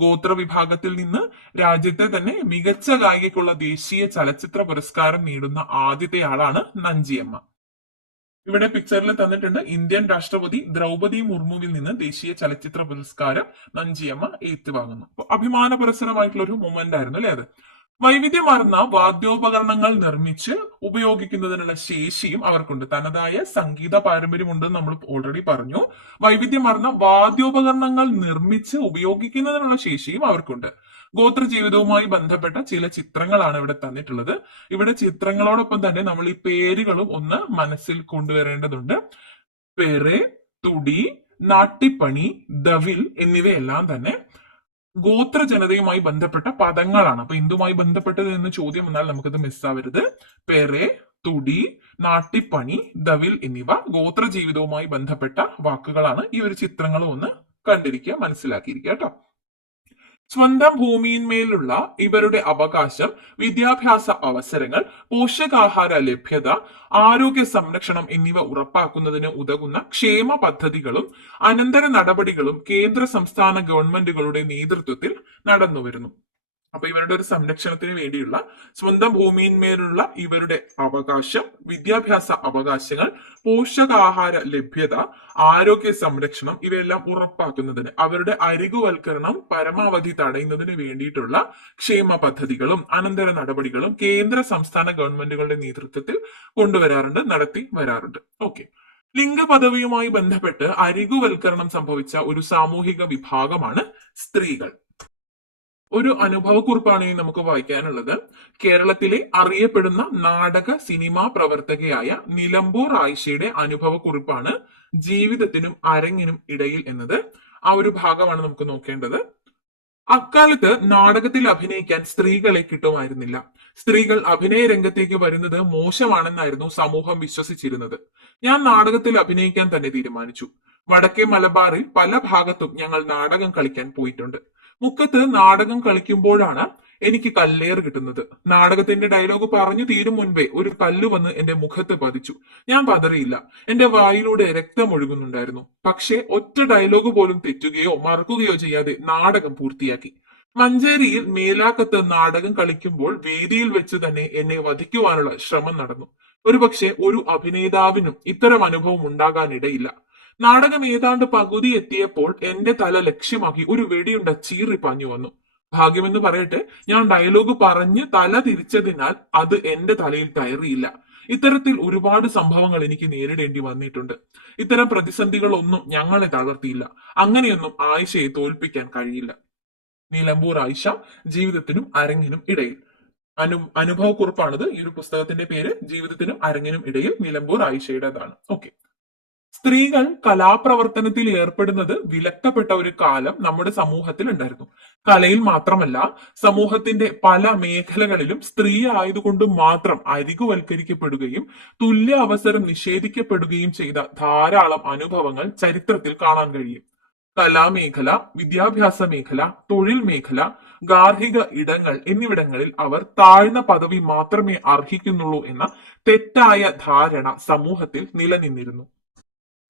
ഗോത്ര വിഭാഗത്തിൽ നിന്ന് രാജ്യത്തെ തന്നെ മികച്ച ഗായികയ്ക്കുള്ള ദേശീയ ചലച്ചിത്ര പുരസ്കാരം നേടുന്ന ആദ്യത്തെയാളാണ് നഞ്ചിയമ്മ. ഇവിടെ പിക്ചറിൽ തന്നിട്ടുണ്ട് ഇന്ത്യൻ രാഷ്ട്രപതി ദ്രൗപദി മുർമുവിൽ നിന്ന് ദേശീയ ചലച്ചിത്ര പുരസ്കാരം നഞ്ചിയമ്മ ഏറ്റുവാങ്ങുന്നു. അഭിമാനപുരസരമായിട്ടുള്ള ഒരു മൊമെന്റ് ആയിരുന്നു അല്ലെ അത്. വൈവിധ്യമാർന്ന വാദ്യോപകരണങ്ങൾ നിർമ്മിച്ച് ഉപയോഗിക്കുന്നതിനുള്ള ശേഷിയും അവർക്കുണ്ട്. തനതായ സംഗീത പാരമ്പര്യമുണ്ടെന്ന് നമ്മൾ ഓൾറെഡി പറഞ്ഞു. വൈവിധ്യമാർന്ന വാദ്യോപകരണങ്ങൾ നിർമ്മിച്ച് ഉപയോഗിക്കുന്നതിനുള്ള ശേഷിയും അവർക്കുണ്ട്. ഗോത്ര ജീവിതവുമായി ബന്ധപ്പെട്ട ചില ചിത്രങ്ങളാണ് ഇവിടെ തന്നിട്ടുള്ളത്. ഇവിടെ ചിത്രങ്ങളോടൊപ്പം തന്നെ നമ്മൾ ഈ പേരുകളും ഒന്ന് മനസ്സിൽ കൊണ്ടുവരേണ്ടതുണ്ട്. പെരെ, തുടി, നാട്ടിപ്പണി, ദവിൽ എന്നിവയെല്ലാം തന്നെ ഗോത്ര ജനതയുമായി ബന്ധപ്പെട്ട പദങ്ങളാണ്. അപ്പൊ എന്തുമായി ബന്ധപ്പെട്ടത് എന്ന് ചോദ്യം വന്നാൽ നമുക്കത് മിസ്സാവരുത്. പെരെ, തുടി, നാട്ടിപ്പണി, ദവിൽ എന്നിവ ഗോത്ര ജീവിതവുമായി ബന്ധപ്പെട്ട വാക്കുകളാണ്. ഈ ഒരു ചിത്രങ്ങളും ഒന്ന് കണ്ടിരിക്കുക, മനസ്സിലാക്കിയിരിക്കുക കേട്ടോ. സ്വന്തം ഭൂമിയിന്മേലുള്ള ഇവരുടെ അവകാശം, വിദ്യാഭ്യാസ അവസരങ്ങൾ, പോഷകാഹാര ലഭ്യത, ആരോഗ്യ സംരക്ഷണം എന്നിവ ഉറപ്പാക്കുന്നതിന് ഉതകുന്ന ക്ഷേമ പദ്ധതികളും അനന്തര നടപടികളും കേന്ദ്ര സംസ്ഥാന ഗവൺമെന്റുകളുടെ നേതൃത്വത്തിൽ നടന്നുവരുന്നു. അപ്പൊ ഇവരുടെ ഒരു സംരക്ഷണത്തിന് വേണ്ടിയുള്ള സ്വന്തം ഭൂമിയിന്മേലുള്ള ഇവരുടെ അവകാശം, വിദ്യാഭ്യാസ അവകാശങ്ങൾ, പോഷകാഹാര ലഭ്യത, ആരോഗ്യ സംരക്ഷണം ഇവയെല്ലാം ഉറപ്പാക്കുന്നതിന്, അവരുടെ അരികുവൽക്കരണം പരമാവധി തടയുന്നതിന് വേണ്ടിയിട്ടുള്ള ക്ഷേമ പദ്ധതികളും അനന്തര നടപടികളും കേന്ദ്ര സംസ്ഥാന ഗവൺമെന്റുകളുടെ നേതൃത്വത്തിൽ കൊണ്ടുവരാറുണ്ട്, നടത്തി വരാറുണ്ട്. ഓക്കെ. ലിംഗപദവിയുമായി ബന്ധപ്പെട്ട് അരികുവൽക്കരണം സംഭവിച്ച ഒരു സാമൂഹിക വിഭാഗമാണ് സ്ത്രീകൾ. ഒരു അനുഭവക്കുറിപ്പാണ് ഇനി നമുക്ക് വായിക്കാനുള്ളത്. കേരളത്തിലെ അറിയപ്പെടുന്ന നാടക സിനിമാ പ്രവർത്തകയായ നിലമ്പൂർ ആയിഷയുടെ അനുഭവക്കുറിപ്പാണ് ജീവിതത്തിനും അരങ്ങിനും ഇടയിൽ എന്നത്. ആ ഒരു ഭാഗമാണ് നമുക്ക് നോക്കേണ്ടത്. അക്കാലത്ത് നാടകത്തിൽ അഭിനയിക്കാൻ സ്ത്രീകളെ കിട്ടുമായിരുന്നില്ല. സ്ത്രീകൾ അഭിനയ രംഗത്തേക്ക് വരുന്നത് മോശമാണെന്നായിരുന്നു സമൂഹം വിശ്വസിച്ചിരുന്നത്. ഞാൻ നാടകത്തിൽ അഭിനയിക്കാൻ തന്നെ തീരുമാനിച്ചു. വടക്കേ മലബാറിൽ പല ഭാഗത്തും ഞങ്ങൾ നാടകം കളിക്കാൻ പോയിട്ടുണ്ട്. മുക്കത്ത് നാടകം കളിക്കുമ്പോഴാണ് എനിക്ക് കല്ലേറ് കിട്ടുന്നത്. നാടകത്തിന്റെ ഡയലോഗ് പറഞ്ഞു തീരും മുൻപേ ഒരു കല്ല് വന്ന് എന്റെ മുഖത്ത് പതിച്ചു. ഞാൻ പതറിയില്ല. എന്റെ വായിലൂടെ രക്തം ഒഴുകുന്നുണ്ടായിരുന്നു. പക്ഷേ ഒറ്റ ഡയലോഗ് പോലും തെറ്റുകയോ മറക്കുകയോ ചെയ്യാതെ നാടകം പൂർത്തിയാക്കി. മഞ്ചേരിയിൽ മേലാക്കത്ത് നാടകം കളിക്കുമ്പോൾ വേദിയിൽ വെച്ച് തന്നെ എന്നെ വധിക്കുവാനുള്ള ശ്രമം നടന്നു. ഒരുപക്ഷെ ഒരു അഭിനേതാവിനും ഇത്തരം അനുഭവം ഉണ്ടാകാനിടയില്ല. നാടകം ഏതാണ്ട് പകുതി എത്തിയപ്പോൾ എന്റെ തല ലക്ഷ്യമാക്കി ഒരു വെടിയുണ്ട ചീറിപ്പാഞ്ഞു വന്നു. ഭാഗ്യമെന്ന് പറയട്ടെ, ഞാൻ ഡയലോഗ് പറഞ്ഞ് തല തിരിച്ചതിനാൽ അത് എന്റെ തലയിൽ കയറിയില്ല. ഇത്തരത്തിൽ ഒരുപാട് സംഭവങ്ങൾ എനിക്ക് നേരിടേണ്ടി വന്നിട്ടുണ്ട്. ഇത്തരം പ്രതിസന്ധികളൊന്നും ഞങ്ങളെ തളർത്തിയില്ല. അങ്ങനെയൊന്നും ആയിഷയെ തോൽപ്പിക്കാൻ കഴിയില്ല. നിലമ്പൂർ ആയിഷ, ജീവിതത്തിനും അരങ്ങിനും ഇടയിൽ. അനുഭവക്കുറിപ്പാണിത്. ഈ ഒരു പുസ്തകത്തിന്റെ പേര് ജീവിതത്തിനും അരങ്ങിനും ഇടയിൽ, നിലമ്പൂർ ആയിഷയുടേതാണ്. ഓക്കെ. സ്ത്രീകൾ കലാപ്രവർത്തനത്തിൽ ഏർപ്പെടുന്നത് വിലക്കപ്പെട്ട ഒരു കാലം നമ്മുടെ സമൂഹത്തിൽ ഉണ്ടായിരുന്നു. കലയിൽ മാത്രമല്ല, സമൂഹത്തിന്റെ പല മേഖലകളിലും സ്ത്രീ ആയതുകൊണ്ട് മാത്രം അരികുവൽക്കരിക്കപ്പെടുകയും തുല്യ അവസരം നിഷേധിക്കപ്പെടുകയും ചെയ്ത ധാരാളം അനുഭവങ്ങൾ ചരിത്രത്തിൽ കാണാൻ കഴിയും. കലാമേഖല, വിദ്യാഭ്യാസ മേഖല, തൊഴിൽ മേഖല, ഗാർഹിക ഇടങ്ങൾ എന്നിവിടങ്ങളിൽ അവർ താഴ്ന്ന പദവി മാത്രമേ അർഹിക്കുന്നുള്ളൂ എന്ന തെറ്റായ ധാരണ സമൂഹത്തിൽ നിലനിന്നിരുന്നു.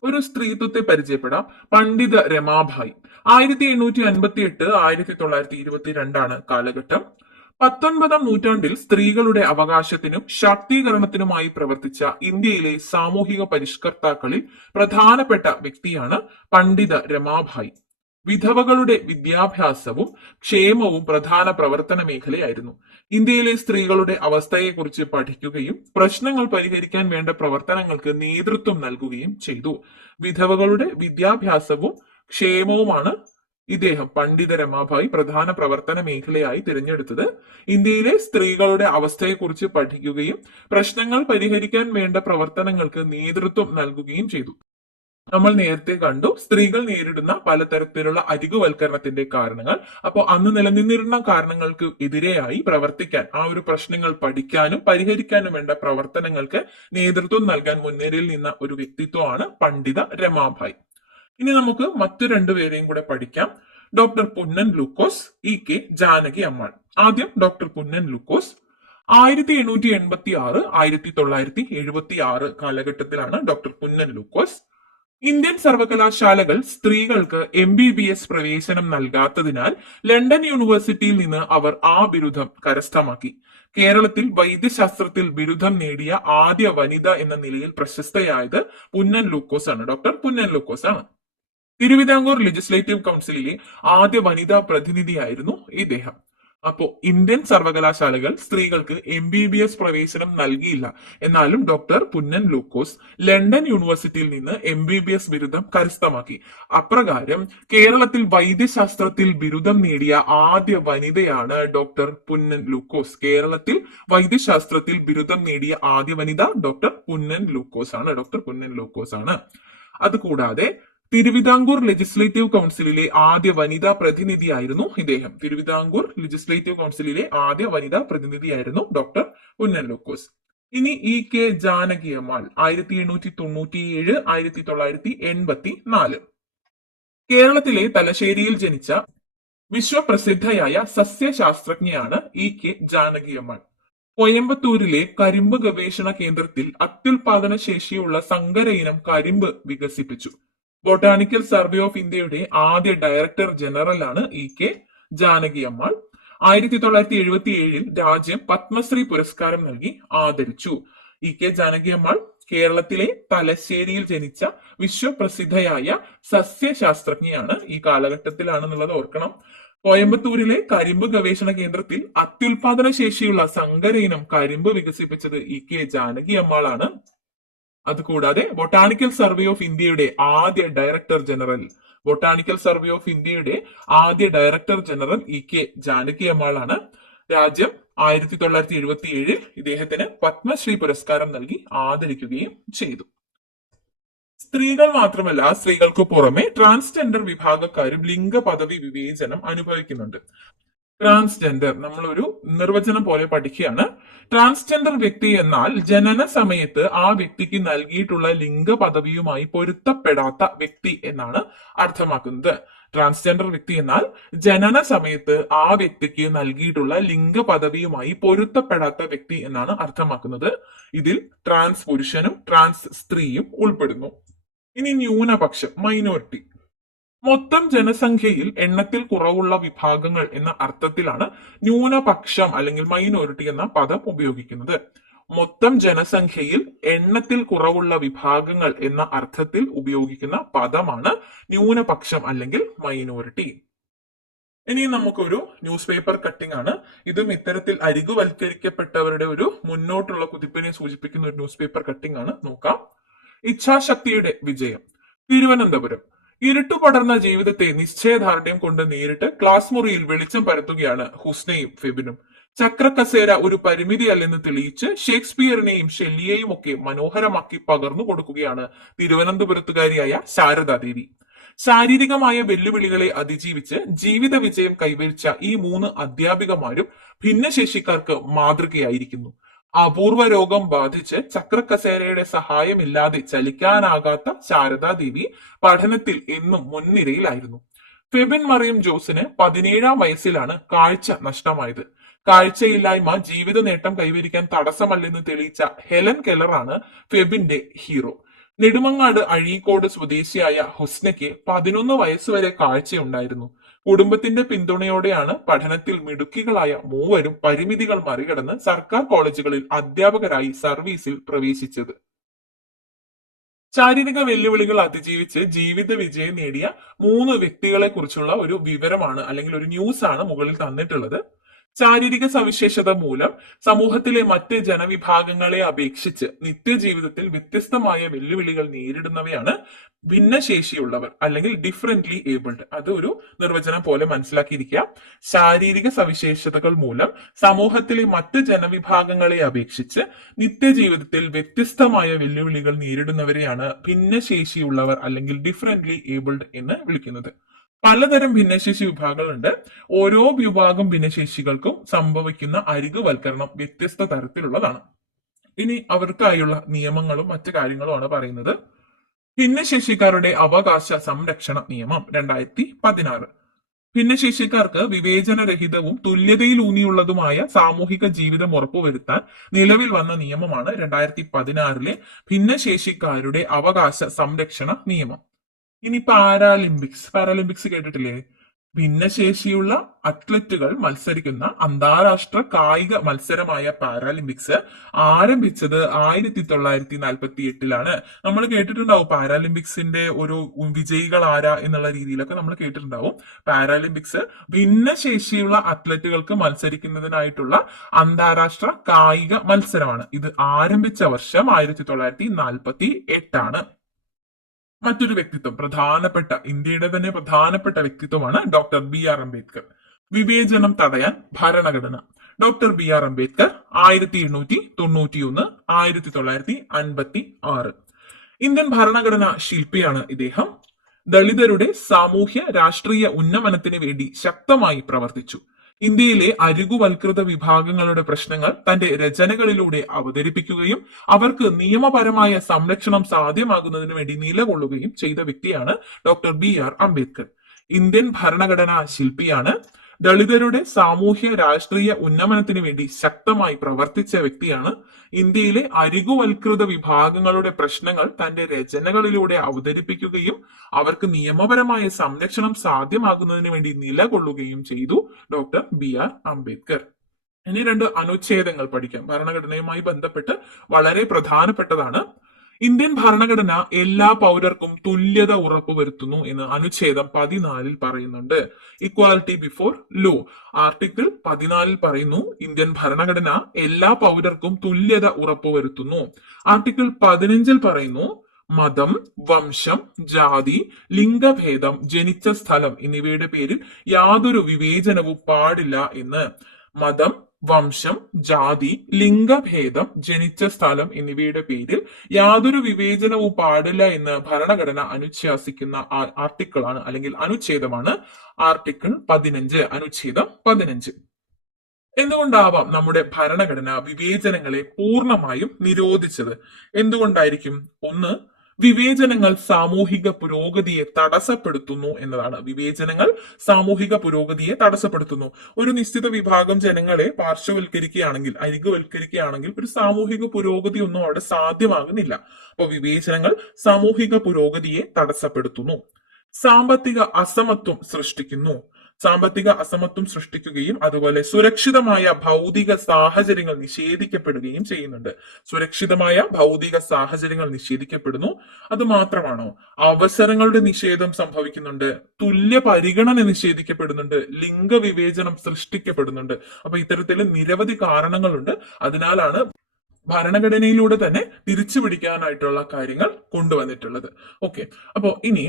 ഒരു സ്ത്രീത്വത്തെ പരിചയപ്പെടാം. പണ്ഡിത രമാഭായി. 1858 1922 കാലഘട്ടം. 19-ാം നൂറ്റാണ്ടിൽ സ്ത്രീകളുടെ അവകാശത്തിനും ശാക്തീകരണത്തിനുമായി പ്രവർത്തിച്ച ഇന്ത്യയിലെ സാമൂഹിക പരിഷ്കർത്താക്കളിൽ പ്രധാനപ്പെട്ട വ്യക്തിയാണ് പണ്ഡിത രമാഭായി. വിധവകളുടെ വിദ്യാഭ്യാസവും ക്ഷേമവും പ്രധാന പ്രവർത്തന മേഖലയായിരുന്നു. ഇന്ത്യയിലെ സ്ത്രീകളുടെ അവസ്ഥയെക്കുറിച്ച് പഠിക്കുകയും പ്രശ്നങ്ങൾ പരിഹരിക്കാൻ വേണ്ട പ്രവർത്തനങ്ങൾക്ക് നേതൃത്വം നൽകുകയും ചെയ്തു. വിധവകളുടെ വിദ്യാഭ്യാസവും ക്ഷേമവുമാണ് ഇദ്ദേഹം പണ്ഡിത രമാഭായി പ്രധാന പ്രവർത്തന മേഖലയായി തിരഞ്ഞെടുത്തത്. ഇന്ത്യയിലെ സ്ത്രീകളുടെ അവസ്ഥയെക്കുറിച്ച് പഠിക്കുകയും പ്രശ്നങ്ങൾ പരിഹരിക്കാൻ വേണ്ട പ്രവർത്തനങ്ങൾക്ക് നേതൃത്വം നൽകുകയും ചെയ്തു. നമ്മൾ നേരത്തെ കണ്ടു സ്ത്രീകൾ നേരിടുന്ന പലതരത്തിലുള്ള അരികുവൽക്കരണത്തിന്റെ കാരണങ്ങൾ. അപ്പോൾ അന്ന് നിലനിന്നിരുന്ന കാരണങ്ങൾക്ക് എതിരെയായി പ്രവർത്തിക്കാൻ, ആ ഒരു പ്രശ്നങ്ങൾ പഠിക്കാനും പരിഹരിക്കാനും വേണ്ട പ്രവർത്തനങ്ങൾക്ക് നേതൃത്വം നൽകാൻ മുൻനിരയിൽ നിന്ന ഒരു വ്യക്തിത്വമാണ് പണ്ഡിത രമാഭായി. ഇനി നമുക്ക് മറ്റു രണ്ടുപേരെയും കൂടെ പഠിക്കാം. ഡോക്ടർ പുന്നൻ ലൂക്കോസ്, ഇ കെ ജാനകി അമ്മാൾ. ആദ്യം ഡോക്ടർ പുന്നൻ ലൂക്കോസ്. 1886 1976 കാലഘട്ടത്തിലാണ് ഡോക്ടർ പുന്നൻ ലൂക്കോസ്. ഇന്ത്യൻ സർവകലാശാലകൾ സ്ത്രീകൾക്ക് MBBS പ്രവേശനം നൽകാത്തതിനാൽ ലണ്ടൻ യൂണിവേഴ്സിറ്റിയിൽ നിന്ന് അവർ ആ ബിരുദം കരസ്ഥമാക്കി. കേരളത്തിൽ വൈദ്യശാസ്ത്രത്തിൽ ബിരുദം നേടിയ ആദ്യ വനിത എന്ന നിലയിൽ പ്രശസ്തയായത് പുന്നൻ ലൂക്കോസ് ആണ്. ഡോക്ടർ പുന്നൻ ലൂക്കോസ് ആണ്. തിരുവിതാംകൂർ ലെജിസ്ലേറ്റീവ് കൗൺസിലിലെ ആദ്യ വനിതാ പ്രതിനിധിയായിരുന്നു ഇദ്ദേഹം. അപ്പോ ഇന്ത്യൻ സർവകലാശാലകൾ സ്ത്രീകൾക്ക് MBBS പ്രവേശനം നൽകിയില്ല. എന്നാലും ഡോക്ടർ പുന്നൻ ലൂക്കോസ് ലണ്ടൻ യൂണിവേഴ്സിറ്റിയിൽ നിന്ന് MBBS ബിരുദം കരസ്ഥമാക്കി. അപ്രകാരം കേരളത്തിൽ വൈദ്യശാസ്ത്രത്തിൽ ബിരുദം നേടിയ ആദ്യ വനിതയാണ് ഡോക്ടർ പുന്നൻ ലൂക്കോസ്. കേരളത്തിൽ വൈദ്യശാസ്ത്രത്തിൽ ബിരുദം നേടിയ ആദ്യ വനിത ഡോക്ടർ പുന്നൻ ലൂക്കോസ് ആണ്. ഡോക്ടർ പുന്നൻ ലൂക്കോസ് ആണ്. അതുകൂടാതെ തിരുവിതാംകൂർ ലെജിസ്ലേറ്റീവ് കൗൺസിലിലെ ആദ്യ വനിതാ പ്രതിനിധിയായിരുന്നു ഇദ്ദേഹം. തിരുവിതാംകൂർ ലെജിസ്ലേറ്റീവ് കൗൺസിലിലെ ആദ്യ വനിതാ പ്രതിനിധിയായിരുന്നു ഡോക്ടർ പുന്നൻ ലൂക്കോസ്. ഇനി ഇ കെ ജാനകി അമ്മാൾ. 1897 1984. കേരളത്തിലെ തലശ്ശേരിയിൽ ജനിച്ച വിശ്വപ്രസിദ്ധയായ സസ്യശാസ്ത്രജ്ഞയാണ് ഇ കെ ജാനകി അമ്മാൾ. കോയമ്പത്തൂരിലെ കരിമ്പ് ഗവേഷണ കേന്ദ്രത്തിൽ അത്യുൽപാദന ശേഷിയുള്ള സങ്കര ഇനം കരിമ്പ് വികസിപ്പിച്ചു. ബൊട്ടാണിക്കൽ സർവേ ഓഫ് ഇന്ത്യയുടെ ആദ്യ ഡയറക്ടർ ജനറലാണ് ഇ കെ ജാനകി അമ്മാൾ. 1977 രാജ്യം പത്മശ്രീ പുരസ്കാരം നൽകി ആദരിച്ചു. ഇ കെ ജാനകി അമ്മാൾ കേരളത്തിലെ തലശ്ശേരിയിൽ ജനിച്ച വിശ്വപ്രസിദ്ധയായ സസ്യശാസ്ത്രജ്ഞയാണ്. ഈ കാലഘട്ടത്തിലാണെന്നുള്ളത് ഓർക്കണം. കോയമ്പത്തൂരിലെ കരിമ്പ് ഗവേഷണ കേന്ദ്രത്തിൽ അത്യുൽപാദന ശേഷിയുള്ള സങ്കര ഇനം കരിമ്പ് വികസിപ്പിച്ചത് ഇ കെ ജാനകി അമ്മാളാണ്. അതുകൂടാതെ ബൊട്ടാണിക്കൽ സർവേ ഓഫ് ഇന്ത്യയുടെ ആദ്യ director general E K Janaki അമ്മാളാണ്. രാജ്യം 1977 ഇദ്ദേഹത്തിന് പത്മശ്രീ പുരസ്കാരം നൽകി ആദരിക്കുകയും ചെയ്തു. സ്ത്രീകൾ മാത്രമല്ല, സ്ത്രീകൾക്ക് പുറമെ ട്രാൻസ്ജെൻഡർ വിഭാഗക്കാരും ലിംഗ പദവി വിവേചനം അനുഭവിക്കുന്നുണ്ട്. ട്രാൻസ്ജെൻഡർ നമ്മളൊരു നിർവചനം പോലെ പഠിക്കുകയാണ്. ട്രാൻസ്ജെൻഡർ വ്യക്തി എന്നാൽ ജനന സമയത്ത് ആ വ്യക്തിക്ക് നൽകിയിട്ടുള്ള ലിംഗ പദവിയുമായി പൊരുത്തപ്പെടാത്ത വ്യക്തി എന്നാണ് അർത്ഥമാക്കുന്നത്. ട്രാൻസ്ജെൻഡർ വ്യക്തി എന്നാൽ ജനന സമയത്ത് ആ വ്യക്തിക്ക് നൽകിയിട്ടുള്ള ലിംഗ പദവിയുമായി പൊരുത്തപ്പെടാത്ത വ്യക്തി എന്നാണ് അർത്ഥമാക്കുന്നത്. ഇതിൽ ട്രാൻസ് പുരുഷനും ട്രാൻസ് സ്ത്രീയും ഉൾപ്പെടുന്നു. ഇനി ന്യൂനപക്ഷം, മൈനോറിറ്റി. മൊത്തം ജനസംഖ്യയിൽ എണ്ണത്തിൽ കുറവുള്ള വിഭാഗങ്ങൾ എന്ന അർത്ഥത്തിലാണ് ന്യൂനപക്ഷം അല്ലെങ്കിൽ മൈനോറിറ്റി എന്ന പദം ഉപയോഗിക്കുന്നത്. മൊത്തം ജനസംഖ്യയിൽ എണ്ണത്തിൽ കുറവുള്ള വിഭാഗങ്ങൾ എന്ന അർത്ഥത്തിൽ ഉപയോഗിക്കുന്ന പദമാണ് ന്യൂനപക്ഷം അല്ലെങ്കിൽ മൈനോറിറ്റി. ഇനി നമുക്കൊരു ന്യൂസ് പേപ്പർ കട്ടിംഗ് ആണ്. ഇതും ഇത്തരത്തിൽ അരികുവൽക്കരിക്കപ്പെട്ടവരുടെ ഒരു മുന്നോട്ടുള്ള കുതിപ്പിനെ സൂചിപ്പിക്കുന്ന ഒരു ന്യൂസ് പേപ്പർ കട്ടിംഗ് ആണ്. നോക്കാം. ഇച്ഛാശക്തിയുടെ വിജയം. തിരുവനന്തപുരം. ഇരുട്ടുപടർന്ന ജീവിതത്തെ നിശ്ചയദാർഢ്യം കൊണ്ട് നേരിട്ട് ക്ലാസ് മുറിയിൽ വെളിച്ചം പരത്തുകയാണ് ഹുസ്നയും ഫെബിനും. ചക്രക്കസേര ഒരു പരിമിതിയല്ലെന്ന് തെളിയിച്ച് ഷേക്സ്പിയറിനെയും ഷെല്ലിയെയും ഒക്കെ മനോഹരമാക്കി പകർന്നു കൊടുക്കുകയാണ് തിരുവനന്തപുരത്തുകാരിയായ ശാരദാദേവി. ശാരീരികമായ വെല്ലുവിളികളെ അതിജീവിച്ച് ജീവിത വിജയം കൈവരിച്ച ഈ 3 അധ്യാപികമാരും ഭിന്നശേഷിക്കാർക്ക് മാതൃകയായിരിക്കുന്നു. അപൂർവ രോഗം ബാധിച്ച് ചക്രക്കസേരയുടെ സഹായമില്ലാതെ ചലിക്കാനാകാത്ത ശാരദാദേവി പഠനത്തിൽ എന്നും മുൻനിരയിലായിരുന്നു. ഫെബിൻ മറിയം ജോസിന് 17-ാം വയസ്സിലാണ് കാഴ്ച നഷ്ടമായത്. കാഴ്ചയില്ലായ്മ ജീവിത നേട്ടം കൈവരിക്കാൻ തടസ്സമല്ലെന്ന് തെളിയിച്ച ഹെലൻ കെല്ലറാണ് ഫെബിന്റെ ഹീറോ. നെടുമങ്ങാട് അഴീക്കോട് സ്വദേശിയായ ഹുസ്നയ്ക്ക് 11 വയസ്സുവരെ കാഴ്ചയുണ്ടായിരുന്നു. കുടുംബത്തിന്റെ പിന്തുണയോടെയാണ് പഠനത്തിൽ മിടുക്കികളായ മൂവരും പരിമിതികൾ മറികടന്ന് സർക്കാർ കോളേജുകളിൽ അധ്യാപകരായി സർവീസിൽ പ്രവേശിച്ചത്. ശാരീരിക വെല്ലുവിളികൾ അതിജീവിച്ച് ജീവിത വിജയം നേടിയ 3 വ്യക്തികളെ കുറിച്ചുള്ള ഒരു വിവരമാണ് അല്ലെങ്കിൽ ഒരു ന്യൂസ് ആണ് മുകളിൽ തന്നിട്ടുള്ളത്. ശാരീരിക സവിശേഷത മൂലം സമൂഹത്തിലെ മറ്റ് ജനവിഭാഗങ്ങളെ അപേക്ഷിച്ച് നിത്യജീവിതത്തിൽ വ്യത്യസ്തമായ വെല്ലുവിളികൾ നേരിടുന്നവയാണ് ഭിന്നശേഷിയുള്ളവർ അല്ലെങ്കിൽ ഡിഫറently ഏബിൾഡ്. അത് ഒരു നിർവചനം പോലെ മനസ്സിലാക്കിയിരിക്കുക. ശാരീരിക സവിശേഷതകൾ മൂലം സമൂഹത്തിലെ മറ്റ് ജനവിഭാഗങ്ങളെ അപേക്ഷിച്ച് നിത്യജീവിതത്തിൽ വ്യത്യസ്തമായ വെല്ലുവിളികൾ നേരിടുന്നവരെയാണ് ഭിന്നശേഷിയുള്ളവർ അല്ലെങ്കിൽ ഡിഫറently ഏബിൾഡ് എന്ന് വിളിക്കുന്നത്. പലതരം ഭിന്നശേഷി വിഭാഗങ്ങളുണ്ട്. ഓരോ വിഭാഗം ഭിന്നശേഷികൾക്കും സംഭവിക്കുന്ന അരികുവൽക്കരണം വ്യത്യസ്ത തരത്തിലുള്ളതാണ്. ഇനി അവർക്കായുള്ള നിയമങ്ങളും മറ്റു കാര്യങ്ങളുമാണ് പറയുന്നത്. ഭിന്നശേഷിക്കാരുടെ അവകാശ സംരക്ഷണ നിയമം 2016. ഭിന്നശേഷിക്കാർക്ക് വിവേചനരഹിതവും തുല്യതയിലൂന്നിയുള്ളതുമായ സാമൂഹിക ജീവിതം ഉറപ്പുവരുത്താൻ നിലവിൽ വന്ന നിയമമാണ് 2016 ഭിന്നശേഷിക്കാരുടെ അവകാശ സംരക്ഷണ നിയമം. ഇനി പാരാലിമ്പിക്സ് കേട്ടിട്ടില്ലേ? ഭിന്നശേഷിയുള്ള അത്ലറ്റുകൾ മത്സരിക്കുന്ന അന്താരാഷ്ട്ര കായിക മത്സരമായ പാരാലിമ്പിക്സ് ആരംഭിച്ചത് 1948 നമ്മൾ കേട്ടിട്ടുണ്ടാവും. പാരാലിമ്പിക്സിന്റെ ഒരു വിജയികൾ ആരാ എന്നുള്ള രീതിയിലൊക്കെ നമ്മൾ കേട്ടിട്ടുണ്ടാവും. പാരാലിമ്പിക്സ് ഭിന്നശേഷിയുള്ള അത്ലറ്റുകൾക്ക് മത്സരിക്കുന്നതിനായിട്ടുള്ള അന്താരാഷ്ട്ര കായിക മത്സരമാണ്. ഇത് ആരംഭിച്ച വർഷം 1948. മറ്റൊരു വ്യക്തിത്വം, ഇന്ത്യയുടെ തന്നെ പ്രധാനപ്പെട്ട വ്യക്തിത്വമാണ് ഡോക്ടർ BR അംബേദ്കർ. വിവേചനം തടയാൻ ഭരണഘടന. Doctor BR Ambedkar 1891 1956. ഇന്ത്യൻ ഭരണഘടനാ ശില്പിയാണ് ഇദ്ദേഹം. ദളിതരുടെ സാമൂഹ്യ രാഷ്ട്രീയ ഉന്നമനത്തിന് വേണ്ടി ശക്തമായി പ്രവർത്തിച്ചു. ഇന്ത്യയിലെ അരികുവൽകൃത വിഭാഗങ്ങളുടെ പ്രശ്നങ്ങൾ തന്റെ രചനകളിലൂടെ അവതരിപ്പിക്കുകയും അവർക്ക് നിയമപരമായ സംരക്ഷണം സാധ്യമാകുന്നതിന് വേണ്ടി നിലകൊള്ളുകയും ചെയ്ത വ്യക്തിയാണ് ഡോക്ടർ BR അംബേദ്കർ. ഇന്ത്യൻ ഭരണഘടനാ ശില്പിയാണ്. ദളിതരുടെ സാമൂഹ്യ രാഷ്ട്രീയ ഉന്നമനത്തിന് വേണ്ടി ശക്തമായി പ്രവർത്തിച്ച വ്യക്തിയാണ്. ഇന്ത്യയിലെ അരികുവൽകൃത വിഭാഗങ്ങളുടെ പ്രശ്നങ്ങൾ തന്റെ രചനകളിലൂടെ അവതരിപ്പിക്കുകയും അവർക്ക് നിയമപരമായ സംരക്ഷണം സാധ്യമാകുന്നതിന് വേണ്ടി നിലകൊള്ളുകയും ചെയ്തു ഡോക്ടർ BR അംബേദ്കർ. ഇനി 2 അനുച്ഛേദങ്ങൾ പഠിക്കാം. ഭരണഘടനയുമായി ബന്ധപ്പെട്ട് വളരെ പ്രധാനപ്പെട്ടതാണ്. ഇന്ത്യൻ ഭരണഘടന എല്ലാ പൗരർക്കും തുല്യത ഉറപ്പുവരുത്തുന്നു എന്ന് അനുച്ഛേദം 14 പറയുന്നുണ്ട്. Equality before law. ആർട്ടിക്കിൾ 14 പറയുന്നു ഇന്ത്യൻ ഭരണഘടന എല്ലാ പൗരർക്കും തുല്യത ഉറപ്പുവരുത്തുന്നു. ആർട്ടിക്കിൾ 15 പറയുന്നു മതം, വംശം, ജാതി, ലിംഗഭേദം, ജനിച്ച സ്ഥലം എന്നിവയുടെ പേരിൽ യാതൊരു വിവേചനവും പാടില്ല എന്ന്. മതം, വംശം, ജാതി, ലിംഗഭേദം, ജനിച്ച സ്ഥലം എന്നിവയുടെ പേരിൽ യാതൊരു വിവേചനവും പാടില്ല എന്ന് ഭരണഘടന അനുശാസിക്കുന്ന ആർട്ടിക്കിളാണ് അല്ലെങ്കിൽ അനുച്ഛേദമാണ് ആർട്ടിക്കിൾ 15, അനുച്ഛേദം 15. എന്തുകൊണ്ടാവാം നമ്മുടെ ഭരണഘടന വിവേചനങ്ങളെ പൂർണ്ണമായും നിരോധിച്ചത്? എന്തുകൊണ്ടായിരിക്കും? ഒന്ന്, വിവേചനങ്ങൾ സാമൂഹിക പുരോഗതിയെ തടസ്സപ്പെടുത്തുന്നു എന്നതാണ്. വിവേചനങ്ങൾ സാമൂഹിക പുരോഗതിയെ തടസ്സപ്പെടുത്തുന്നു. ഒരു നിശ്ചിത വിഭാഗം ജനങ്ങളെ പാർശ്വവൽക്കരിക്കുകയാണെങ്കിൽ, അരികുവൽക്കരിക്കുകയാണെങ്കിൽ ഒരു സാമൂഹിക പുരോഗതി ഒന്നും അവിടെ സാധ്യമാകുന്നില്ല. അപ്പോൾ വിവേചനങ്ങൾ സാമൂഹിക പുരോഗതിയെ തടസ്സപ്പെടുത്തുന്നു. സാമ്പത്തിക അസമത്വം സൃഷ്ടിക്കുന്നു. സാമ്പത്തിക അസമത്വം സൃഷ്ടിക്കുകയും അതുപോലെ സുരക്ഷിതമായ ഭൗതിക സാഹചര്യങ്ങൾ നിഷേധിക്കപ്പെടുകയും ചെയ്യുന്നുണ്ട്. സുരക്ഷിതമായ ഭൗതിക സാഹചര്യങ്ങൾ നിഷേധിക്കപ്പെടുന്നു. അത് മാത്രമാണോ? അവസരങ്ങളുടെ നിഷേധം സംഭവിക്കുന്നുണ്ട്, തുല്യ പരിഗണന നിഷേധിക്കപ്പെടുന്നുണ്ട്, ലിംഗവിവേചനം സൃഷ്ടിക്കപ്പെടുന്നുണ്ട്. അപ്പൊ ഇത്തരത്തിൽ നിരവധി കാരണങ്ങളുണ്ട്. അതിനാലാണ് ഭരണഘടനയിലൂടെ തന്നെ തിരിച്ചു പിടിക്കാനായിട്ടുള്ള കാര്യങ്ങൾ കൊണ്ടുവന്നിട്ടുള്ളത്. ഓക്കെ, അപ്പോ ഇനി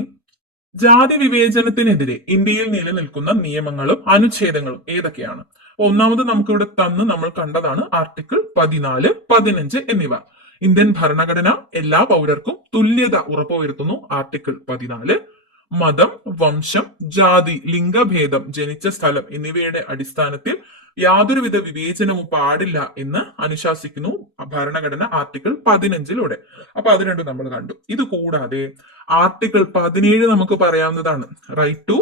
ജാതി വിവേചനത്തിനെതിരെ ഇന്ത്യയിൽ നിലനിൽക്കുന്ന നിയമങ്ങളും അനുച്ഛേദങ്ങളും ഏതൊക്കെയാണ്? ഒന്നാമത് നമുക്കിവിടെ തന്ന് നമ്മൾ കണ്ടതാണ് ആർട്ടിക്കിൾ 14, 15 എന്നിവ. ഇന്ത്യൻ ഭരണഘടന എല്ലാ പൗരർക്കും തുല്യത ഉറപ്പുവരുത്തുന്നു, ആർട്ടിക്കിൾ 14. മതം, വംശം, ജാതി, ലിംഗഭേദം, ജനിച്ച സ്ഥലം എന്നിവയുടെ അടിസ്ഥാനത്തിൽ യാതൊരുവിധ വിവേചനവും പാടില്ല എന്ന് അനുശാസിക്കുന്നു ഭരണഘടന ആർട്ടിക്കിൾ 15 അപ്പൊ അത് രണ്ടും നമ്മൾ കണ്ടു. ഇത് കൂടാതെ ആർട്ടിക്കിൾ 17 നമുക്ക് പറയാവുന്നതാണ്. Right to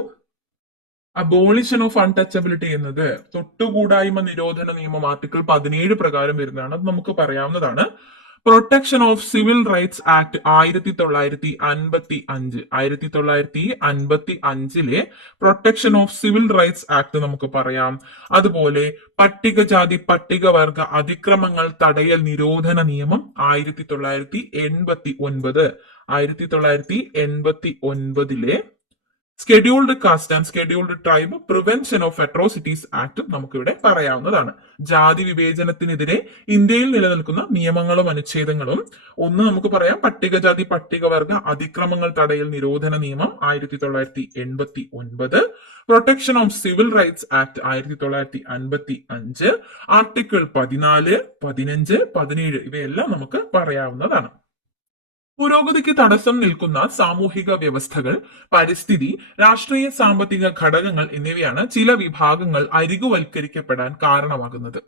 abolition of untouchability എന്നത് തൊട്ടുകൂടായ്മ നിരോധന നിയമം ആർട്ടിക്കിൾ 17 പ്രകാരം വരുന്നതാണ്. അത് നമുക്ക് പറയാവുന്നതാണ്. Protection of civil rights act 1955 1955 protection of civil rights act നമുക്ക് പറയാം. അതുപോലെ പട്ടികജാതി പട്ടികവർഗ അതിക്രമങ്ങൾ തടയൽ നിരോധന നിയമം 1989 1989 scheduled caste and scheduled tribe prevention of atrocities act നമുക്കിവിടെ പറയാവുന്നതാണ്. ജാതി വിവേചനത്തിനെതിരെ ഇന്ത്യയിൽ നിലനിൽക്കുന്ന നിയമങ്ങളും അനുച്ഛേദങ്ങളും ഒന്ന് നമുക്ക് പറയാം. പട്ടികജാതി പട്ടികവർഗ അതിക്രമങ്ങൾ തടയൽ നിരോധന നിയമം 1989, protection of civil rights act 1955, article 14, 15, 17 ഇവയെല്ലാം നമുക്ക് പറയാവുന്നതാണ്. പുരോഗതിക്ക് തടസ്സം നിൽക്കുന്ന സാമൂഹിക വ്യവസ്ഥകൾ, പരിസ്ഥിതി, രാഷ്ട്രീയ സാമ്പത്തിക ഘടകങ്ങൾ എന്നിവയാണ് ചില വിഭാഗങ്ങൾ അരികുവൽക്കരിക്കപ്പെടാൻ കാരണമാകുന്നത്.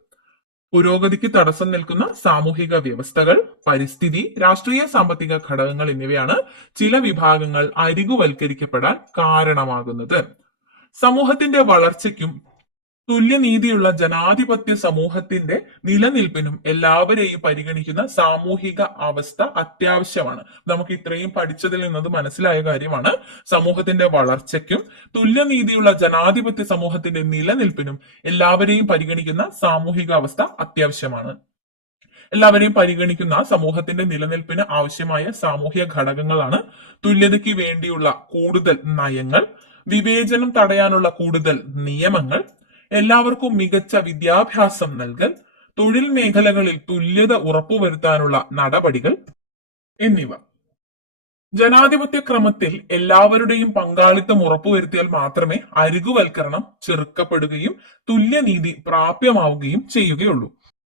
പുരോഗതിക്ക് തടസ്സം നിൽക്കുന്ന സാമൂഹിക വ്യവസ്ഥകൾ, പരിസ്ഥിതി, രാഷ്ട്രീയ സാമ്പത്തിക ഘടകങ്ങൾ എന്നിവയാണ് ചില വിഭാഗങ്ങൾ അരികുവൽക്കരിക്കപ്പെടാൻ കാരണമാകുന്നത്. സമൂഹത്തിന്റെ വളർച്ചയ്ക്കും തുല്യനീതിയുള്ള ജനാധിപത്യ സമൂഹത്തിന്റെ നിലനിൽപ്പിനും എല്ലാവരെയും പരിഗണിക്കുന്ന സാമൂഹിക അവസ്ഥ അത്യാവശ്യമാണ്. നമുക്ക് ഇത്രയും പഠിച്ചതിൽ നിന്നത് മനസ്സിലായ കാര്യമാണ്. സമൂഹത്തിന്റെ വളർച്ചയ്ക്കും തുല്യനീതിയുള്ള ജനാധിപത്യ സമൂഹത്തിന്റെ നിലനിൽപ്പിനും എല്ലാവരെയും പരിഗണിക്കുന്ന സാമൂഹിക അവസ്ഥ അത്യാവശ്യമാണ്. എല്ലാവരെയും പരിഗണിക്കുന്ന സമൂഹത്തിന്റെ നിലനിൽപ്പിന് ആവശ്യമായ സാമൂഹിക ഘടകങ്ങളാണ് തുല്യതയ്ക്ക് വേണ്ടിയുള്ള കൂടുതൽ നയങ്ങൾ, വിവേചനം തടയാനുള്ള കൂടുതൽ നിയമങ്ങൾ, എല്ലാവർക്കും മികച്ച വിദ്യാഭ്യാസം നൽകൽ, തൊഴിൽ മേഖലകളിൽ തുല്യത ഉറപ്പുവരുത്താനുള്ള നടപടികൾ എന്നിവ. ജനാധിപത്യ ക്രമത്തിൽ എല്ലാവരുടെയും പങ്കാളിത്തം ഉറപ്പുവരുത്തിയാൽ മാത്രമേ അരികുവൽക്കരണം ചെറുക്കപ്പെടുകയും തുല്യനീതി പ്രാപ്യമാവുകയും ചെയ്യുകയുള്ളൂ.